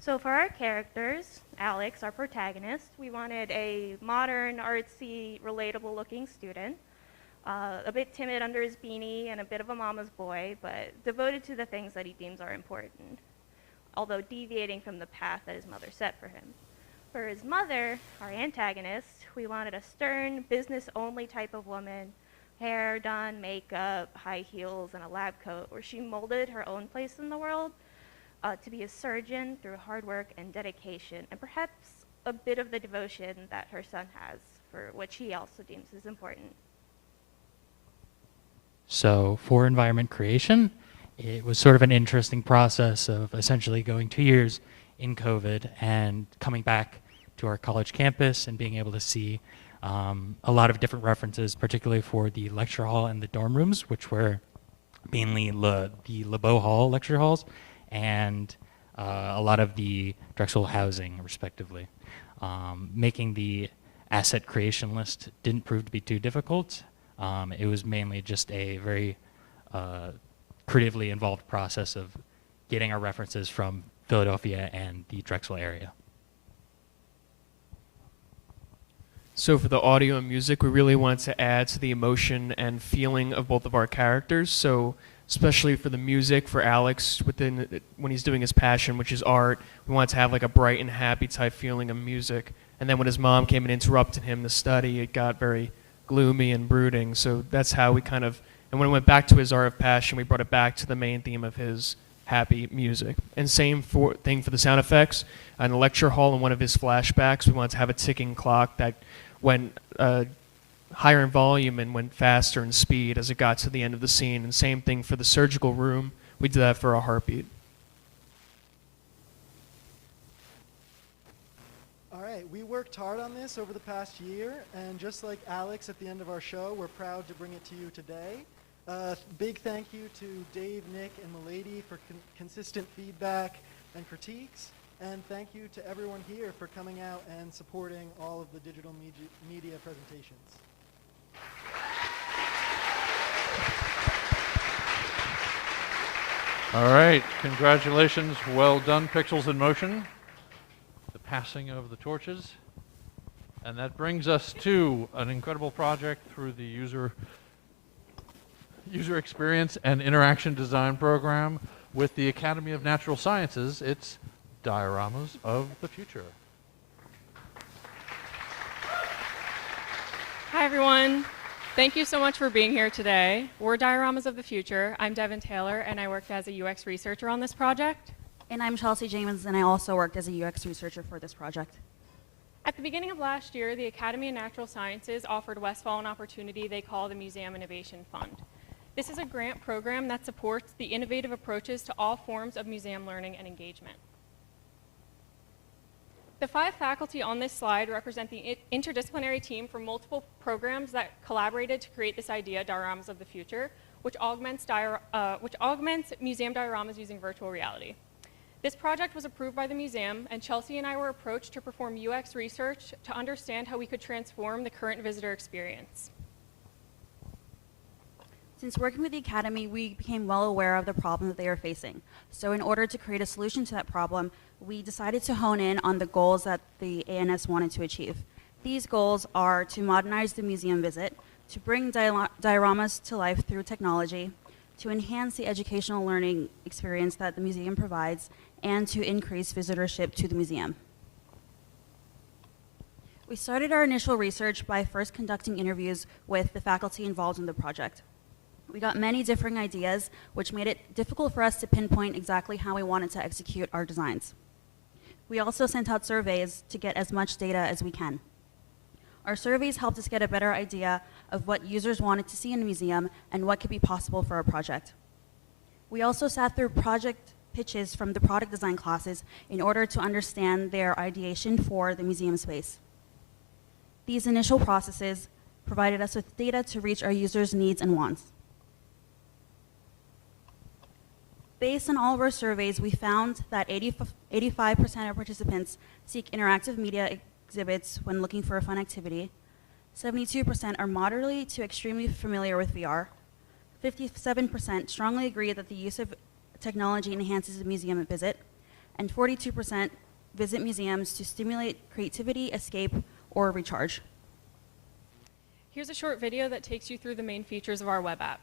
So for our characters, Alex, our protagonist, we wanted a modern, artsy, relatable looking student. A bit timid under his beanie and a bit of a mama's boy, but devoted to the things that he deems are important, although deviating from the path that his mother set for him. For his mother, our antagonist, we wanted a stern, business-only type of woman, hair done, makeup, high heels, and a lab coat, where she molded her own place in the world to be a surgeon through hard work and dedication, and perhaps a bit of the devotion that her son has for what she also deems is important. So for environment creation, it was sort of an interesting process of essentially going 2 years in COVID and coming back to our college campus and being able to see a lot of different references, particularly for the lecture hall and the dorm rooms, which were mainly the LeBeau Hall lecture halls and a lot of the Drexel housing, respectively. Making the asset creation list didn't prove to be too difficult. It was mainly just a very creatively involved process of getting our references from Philadelphia and the Drexel area. So for the audio and music, we really wanted to add to the emotion and feeling of both of our characters. So especially for the music, for Alex, when he's doing his passion, which is art, we wanted to have like a bright and happy type feeling of music. And then when his mom came and interrupted him to study, it got very gloomy and brooding. So that's how we kind of, and when it went back to his art of passion, we brought it back to the main theme of his happy music. And same thing for the sound effects. In the lecture hall, in one of his flashbacks, we wanted to have a ticking clock that went higher in volume and went faster in speed as it got to the end of the scene. And same thing for the surgical room. We did that for a heartbeat. All right, we worked hard on this over the past year, and just like Alex at the end of our show, we're proud to bring it to you today. Big thank you to Dave, Nick, and Milady for consistent feedback and critiques. And thank you to everyone here for coming out and supporting all of the digital media presentations. All right, congratulations. Well done, Pixels in Motion. The passing of the torches. And that brings us to an incredible project through the user experience and interaction design program with the Academy of Natural Sciences. It's Dioramas of the Future. Hi, everyone. Thank you so much for being here today. We're Dioramas of the Future. I'm Devin Taylor, and I worked as a UX researcher on this project. And I'm Chelsea James, and I also worked as a UX researcher for this project. At the beginning of last year, the Academy of Natural Sciences offered Westfall an opportunity they call the Museum Innovation Fund. This is a grant program that supports the innovative approaches to all forms of museum learning and engagement. The 5 faculty on this slide represent the interdisciplinary team from multiple programs that collaborated to create this idea, Dioramas of the Future, which augments museum dioramas using virtual reality. This project was approved by the museum, and Chelsea and I were approached to perform UX research to understand how we could transform the current visitor experience. Since working with the Academy, we became well aware of the problem that they are facing. So in order to create a solution to that problem, we decided to hone in on the goals that the ANS wanted to achieve. These goals are to modernize the museum visit, to bring dioramas to life through technology, to enhance the educational learning experience that the museum provides, and to increase visitorship to the museum. We started our initial research by first conducting interviews with the faculty involved in the project. We got many differing ideas, which made it difficult for us to pinpoint exactly how we wanted to execute our designs. We also sent out surveys to get as much data as we can. Our surveys helped us get a better idea of what users wanted to see in a museum and what could be possible for our project. We also sat through project pitches from the product design classes in order to understand their ideation for the museum space. These initial processes provided us with data to reach our users' needs and wants. Based on all of our surveys, we found that 85% of participants seek interactive media exhibits when looking for a fun activity. 72% are moderately to extremely familiar with VR. 57% strongly agree that the use of technology enhances the museum visit. And 42% visit museums to stimulate creativity, escape, or recharge. Here's a short video that takes you through the main features of our web app.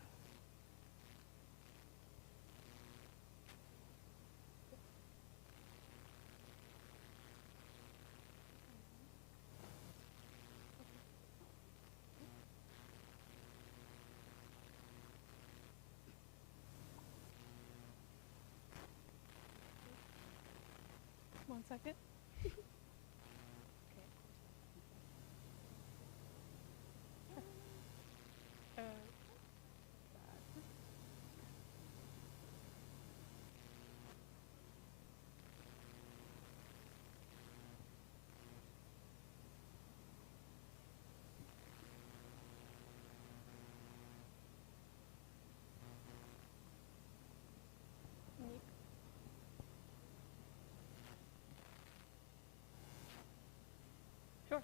One second. Sure.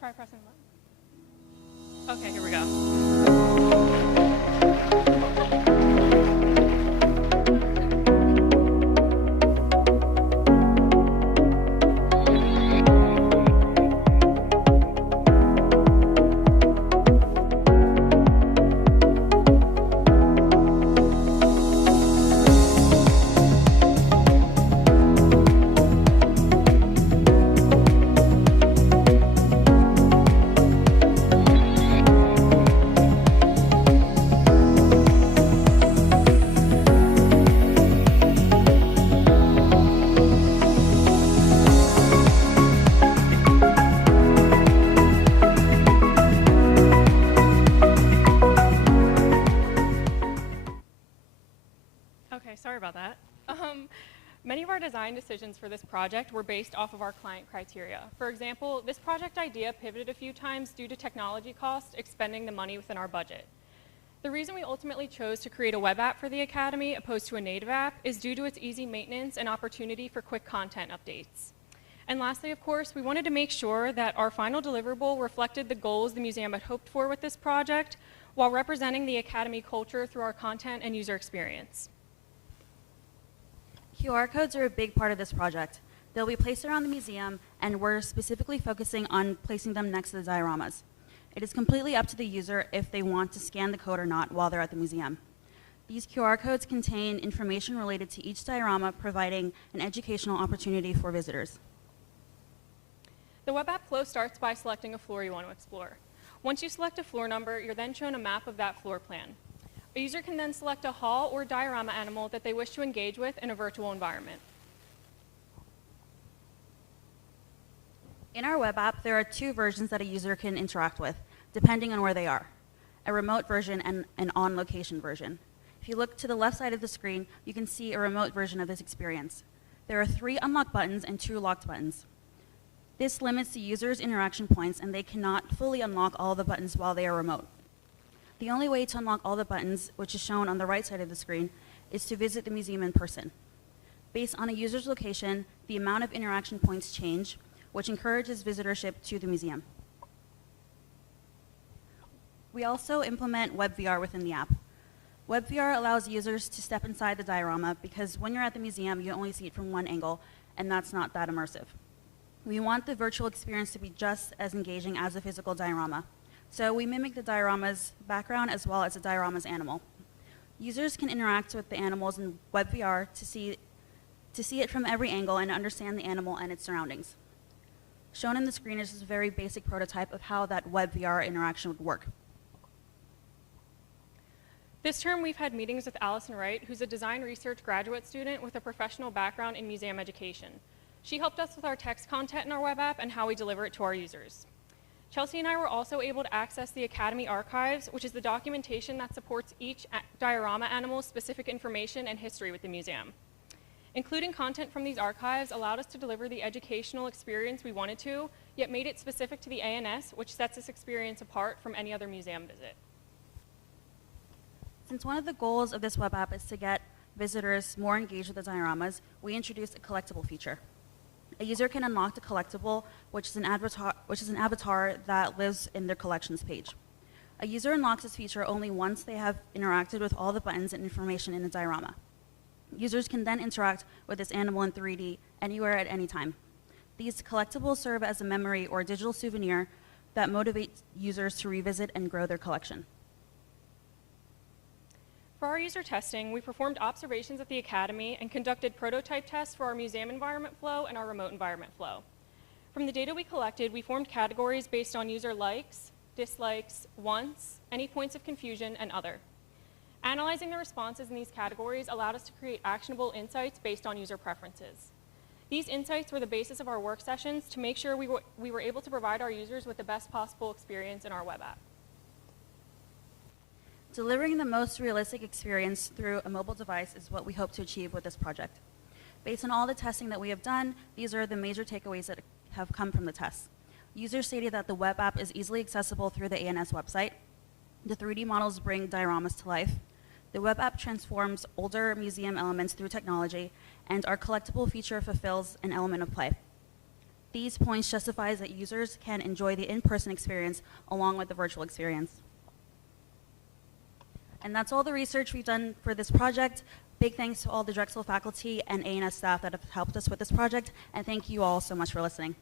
Try pressing the button. Okay, here we go. design decisions for this project were based off of our client criteria. For example, this project idea pivoted a few times due to technology costs expending the money within our budget. The reason we ultimately chose to create a web app for the Academy opposed to a native app is due to its easy maintenance and opportunity for quick content updates. And lastly, of course, we wanted to make sure that our final deliverable reflected the goals the museum had hoped for with this project while representing the Academy culture through our content and user experience. QR codes are a big part of this project. They'll be placed around the museum, and we're specifically focusing on placing them next to the dioramas. It is completely up to the user if they want to scan the code or not while they're at the museum. These QR codes contain information related to each diorama, providing an educational opportunity for visitors. The web app flow starts by selecting a floor you want to explore. Once you select a floor number, you're then shown a map of that floor plan. A user can then select a hall or diorama animal that they wish to engage with in a virtual environment. In our web app, there are two versions that a user can interact with, depending on where they are: a remote version and an on-location version. If you look to the left side of the screen, you can see a remote version of this experience. There are 3 unlock buttons and 2 locked buttons. This limits the user's interaction points, and they cannot fully unlock all the buttons while they are remote. The only way to unlock all the buttons, which is shown on the right side of the screen, is to visit the museum in person. Based on a user's location, the amount of interaction points change, which encourages visitorship to the museum. We also implement WebVR within the app. WebVR allows users to step inside the diorama because when you're at the museum, you only see it from one angle, and that's not that immersive. We want the virtual experience to be just as engaging as a physical diorama. So we mimic the diorama's background as well as the diorama's animal. Users can interact with the animals in WebVR to see it from every angle and understand the animal and its surroundings. Shown in the screen is a very basic prototype of how that WebVR interaction would work. This term, we've had meetings with Allison Wright, who's a design research graduate student with a professional background in museum education. She helped us with our text content in our web app and how we deliver it to our users. Chelsea and I were also able to access the Academy Archives, which is the documentation that supports each diorama animal's specific information and history with the museum. Including content from these archives allowed us to deliver the educational experience we wanted to, yet made it specific to the ANS, which sets this experience apart from any other museum visit. Since one of the goals of this web app is to get visitors more engaged with the dioramas, we introduced a collectible feature. A user can unlock the collectible, which is an avatar that lives in their collections page. A user unlocks this feature only once they have interacted with all the buttons and information in the diorama. Users can then interact with this animal in 3D anywhere at any time. These collectibles serve as a memory or digital souvenir that motivates users to revisit and grow their collection. For our user testing, we performed observations at the Academy and conducted prototype tests for our museum environment flow and our remote environment flow. From the data we collected, we formed categories based on user likes, dislikes, wants, any points of confusion, and other. Analyzing the responses in these categories allowed us to create actionable insights based on user preferences. These insights were the basis of our work sessions to make sure we were able to provide our users with the best possible experience in our web app. Delivering the most realistic experience through a mobile device is what we hope to achieve with this project. Based on all the testing that we have done, these are the major takeaways that have come from the tests. Users stated that the web app is easily accessible through the ANS website. The 3D models bring dioramas to life. The web app transforms older museum elements through technology, and our collectible feature fulfills an element of play. These points justify that users can enjoy the in-person experience along with the virtual experience. And that's all the research we've done for this project. Big thanks to all the Drexel faculty and ANS staff that have helped us with this project, and thank you all so much for listening.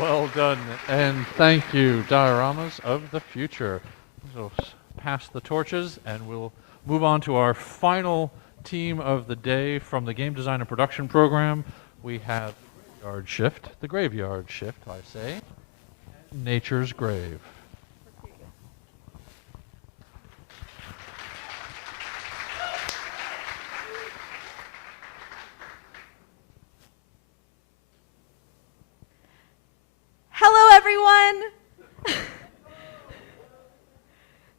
Well done, and thank you, Dioramas of the Future. So pass the torches, and we'll move on to our final team of the day from the Game Design and Production program. We have the Graveyard Shift, I say, Nature's Grave. Hello, everyone.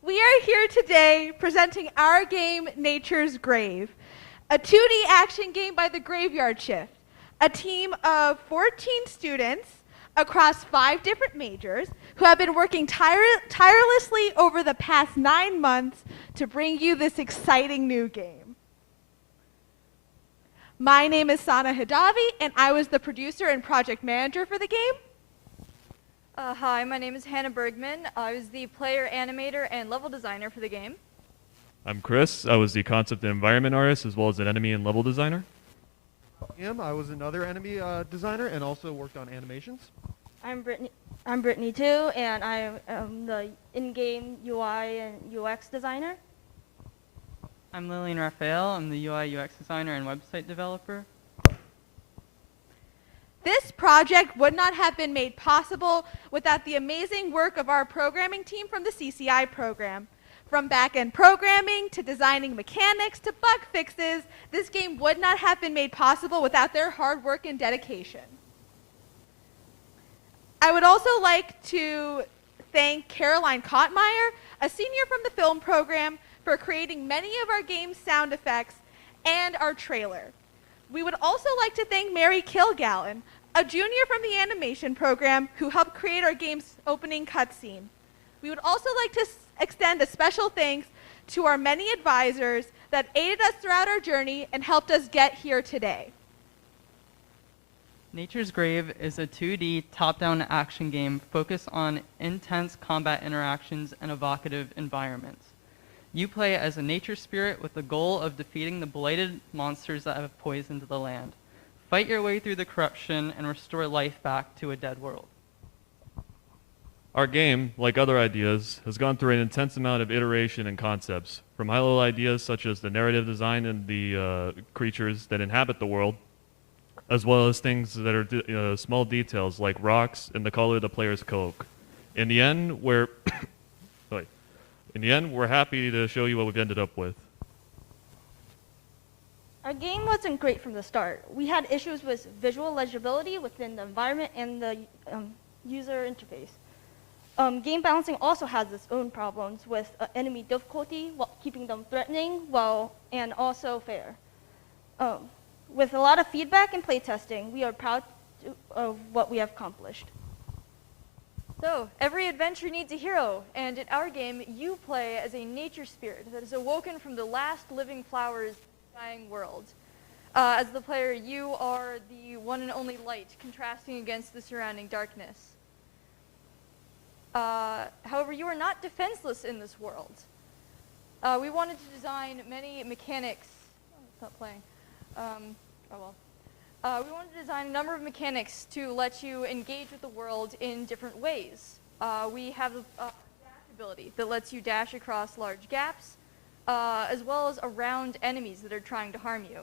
We are here today presenting our game, Nature's Grave, a 2D action game by the Graveyard Shift, a team of 14 students across 5 different majors who have been working tirelessly over the past 9 months to bring you this exciting new game. My name is Sana Hidavi, and I was the producer and project manager for the game. Hi, my name is Hannah Bergman. I was the player animator and level designer for the game. I'm Chris. I was the concept and environment artist as well as an enemy and level designer. I was another enemy designer and also worked on animations. I'm Brittany too, and I am the in-game UI and UX designer. I'm Lillian Raphael. I'm the UI UX designer and website developer. This project would not have been made possible without the amazing work of our programming team from the CCI program. From back-end programming to designing mechanics to bug fixes, this game would not have been made possible without their hard work and dedication. I would also like to thank Caroline Kottmeyer, a senior from the film program, for creating many of our game's sound effects and our trailer. We would also like to thank Mary Kilgallen, a junior from the animation program who helped create our game's opening cutscene. We would also like to extend a special thanks to our many advisors that aided us throughout our journey and helped us get here today. Nature's Grave is a 2D top-down action game focused on intense combat interactions and evocative environments. You play as a nature spirit with the goal of defeating the blighted monsters that have poisoned the land. Fight your way through the corruption and restore life back to a dead world. Our game, like other ideas, has gone through an intense amount of iteration and concepts, from high-level ideas such as the narrative design and the creatures that inhabit the world, as well as things that are small details like rocks and the color of the player's cloak. In the end, we're happy to show you what we've ended up with. Our game wasn't great from the start. We had issues with visual legibility within the environment and the user interface. Game balancing also has its own problems with enemy difficulty, while keeping them threatening, and also fair. With a lot of feedback and playtesting, we are proud of what we have accomplished. So, every adventure needs a hero, and in our game, you play as a nature spirit that is awoken from the last living flowers of the dying world. As the player, you are the one and only light, contrasting against the surrounding darkness. However, you are not defenseless in this world. We wanted to design many mechanics. Oh, it's not playing. We wanted to design a number of mechanics to let you engage with the world in different ways. We have a dash ability that lets you dash across large gaps, as well as around enemies that are trying to harm you.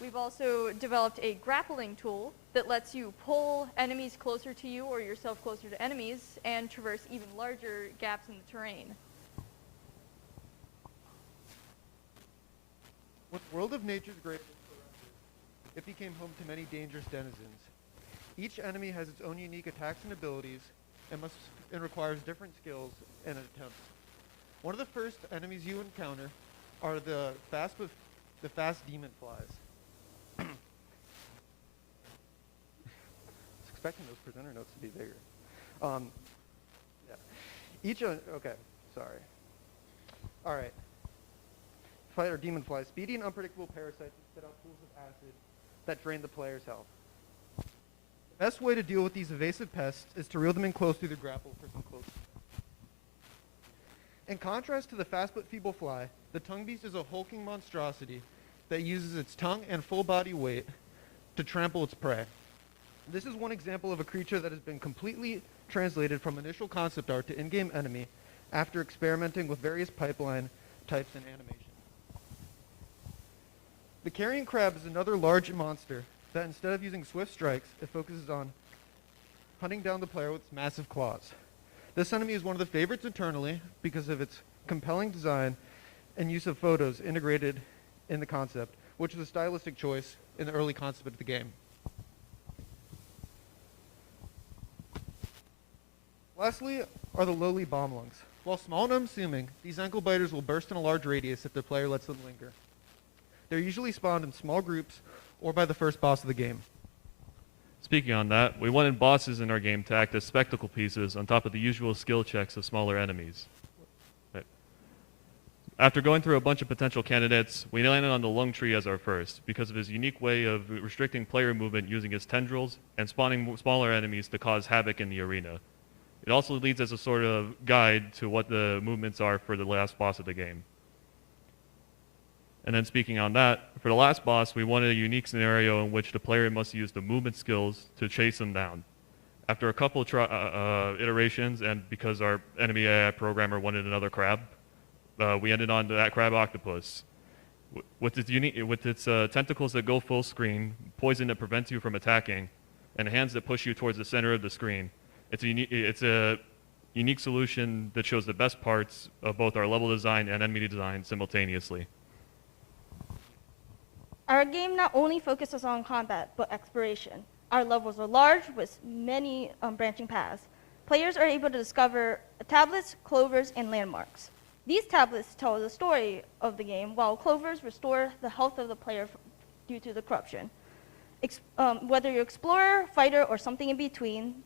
We've also developed a grappling tool that lets you pull enemies closer to you or yourself closer to enemies and traverse even larger gaps in the terrain. With World of Nature's Grave, it became home to many dangerous denizens. Each enemy has its own unique attacks and abilities and requires different skills and attempts. One of the first enemies you encounter are the fast demon flies. Expecting those presenter notes to be bigger. Okay, sorry. All right. Fight our demon flies, speedy and unpredictable parasites that spit out pools of acid that drain the player's health. The best way to deal with these evasive pests is to reel them in close through the grapple for some close. In contrast to the fast but feeble fly, the tongue beast is a hulking monstrosity that uses its tongue and full body weight to trample its prey. This is one example of a creature that has been completely translated from initial concept art to in-game enemy after experimenting with various pipeline types and animation. The carrion crab is another large monster that instead of using swift strikes, it focuses on hunting down the player with its massive claws. This enemy is one of the favorites internally because of its compelling design and use of photos integrated in the concept, which is a stylistic choice in the early concept of the game. Lastly are the lowly bomb lungs. While small and unassuming, these ankle biters will burst in a large radius if the player lets them linger. They're usually spawned in small groups or by the first boss of the game. Speaking on that, we wanted bosses in our game to act as spectacle pieces on top of the usual skill checks of smaller enemies. After going through a bunch of potential candidates, we landed on the Lung Tree as our first, because of his unique way of restricting player movement using his tendrils and spawning smaller enemies to cause havoc in the arena. It also leads as a sort of guide to what the movements are for the last boss of the game. And then speaking on that, for the last boss, we wanted a unique scenario in which the player must use the movement skills to chase him down. After a couple iterations, and because our enemy AI programmer wanted another crab, we ended on that crab octopus. With its tentacles that go full screen, poison that prevents you from attacking, and hands that push you towards the center of the screen, it's a unique solution that shows the best parts of both our level design and enemy design simultaneously. Our game not only focuses on combat, but exploration. Our levels are large with many branching paths. Players are able to discover tablets, clovers, and landmarks. These tablets tell the story of the game, while clovers restore the health of the player due to the corruption. Whether you're explorer, fighter, or something in between,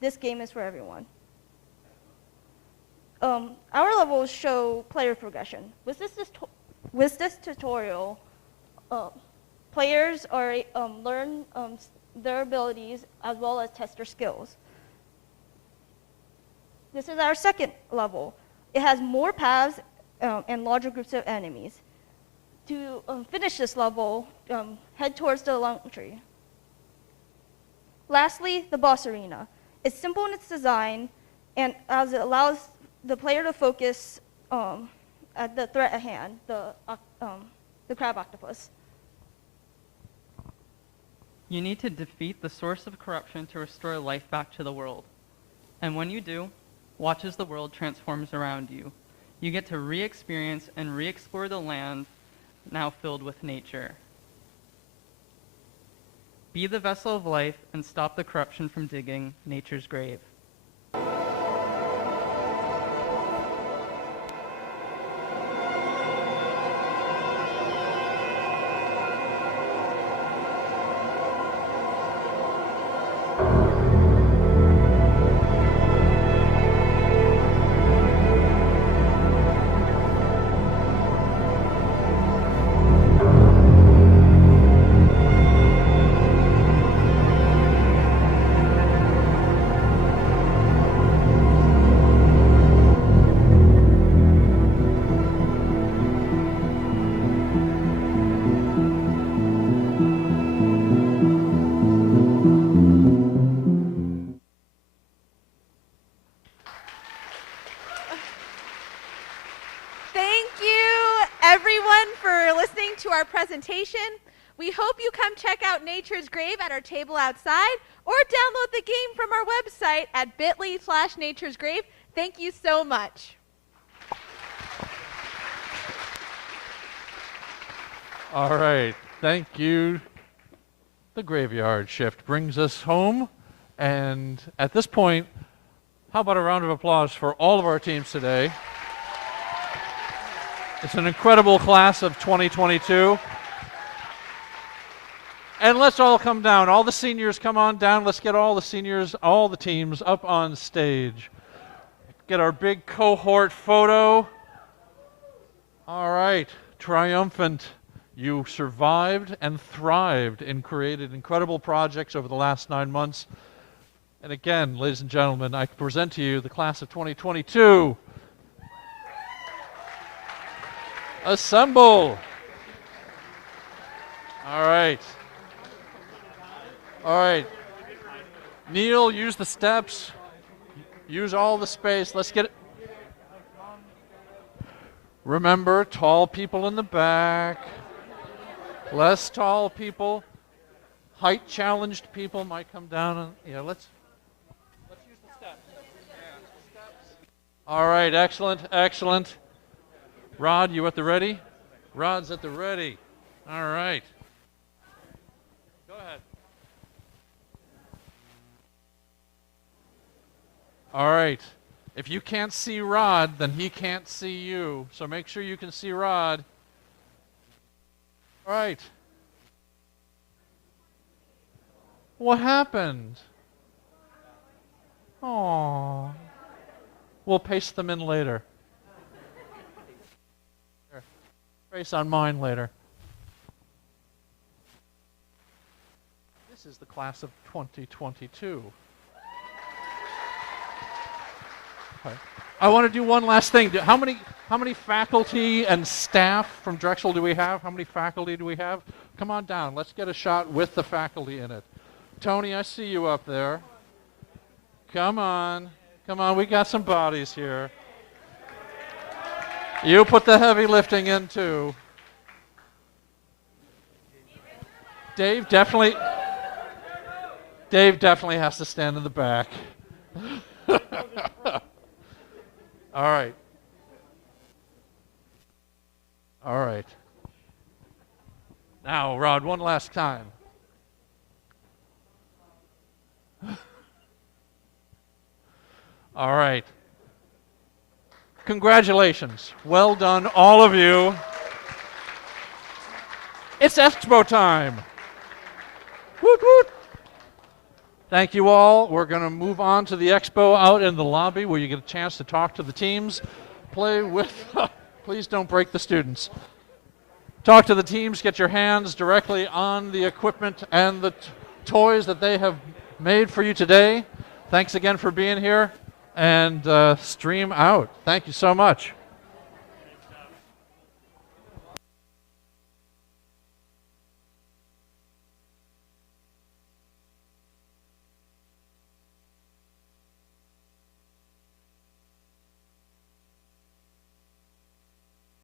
this game is for everyone. Our levels show player progression. With this tutorial, players are learn their abilities as well as test their skills. This is our second level. It has more paths and larger groups of enemies. To finish this level, head towards the Lung Tree. Lastly, the boss arena. It's simple in its design, and as it allows the player to focus at the threat at hand, the crab octopus. You need to defeat the source of corruption to restore life back to the world. And when you do, watch as the world transforms around you. You get to re-experience and re-explore the land now filled with nature. Be the vessel of life and stop the corruption from digging nature's grave. Presentation. We hope you come check out Nature's Grave at our table outside or download the game from our website at bit.ly/Nature's Grave. Thank you so much. All right, thank you. The graveyard shift brings us home, and at this point, how about a round of applause for all of our teams today? It's an incredible class of 2022. And let's all come down. All the seniors come on down. Let's get all the seniors, all the teams up on stage. Get our big cohort photo. All right, triumphant. You survived and thrived and created incredible projects over the last 9 months. And again, ladies and gentlemen, I present to you the class of 2022. Assemble. All right. All right. Neil, use the steps. Use all the space. Let's get it. Remember, tall people in the back. Less tall people. Height challenged people might come down and let's use the steps. All right, excellent, excellent. Rod, you at the ready? Rod's at the ready. All right. Go ahead. All right. If you can't see Rod, then he can't see you. So make sure you can see Rod. All right. What happened? Aww. We'll paste them in later. Here. Trace on mine later. This is the class of 2022. Okay. I want to do one last thing. How many faculty and staff from Drexel do we have? How many faculty do we have? Come on down. Let's get a shot with the faculty in it. Tony, I see you up there. Come on. Come on, we got some bodies here. You put the heavy lifting in too. Dave definitely has to stand in the back. All right. All right. Now, Rod, one last time. All right. Congratulations. Well done, all of you. It's Expo time. Woot woot. Thank you all. We're going to move on to the Expo out in the lobby where you get a chance to talk to the teams, play with, please don't break the students. Talk to the teams, get your hands directly on the equipment and the toys that they have made for you today. Thanks again for being here, and stream out. Thank you so much.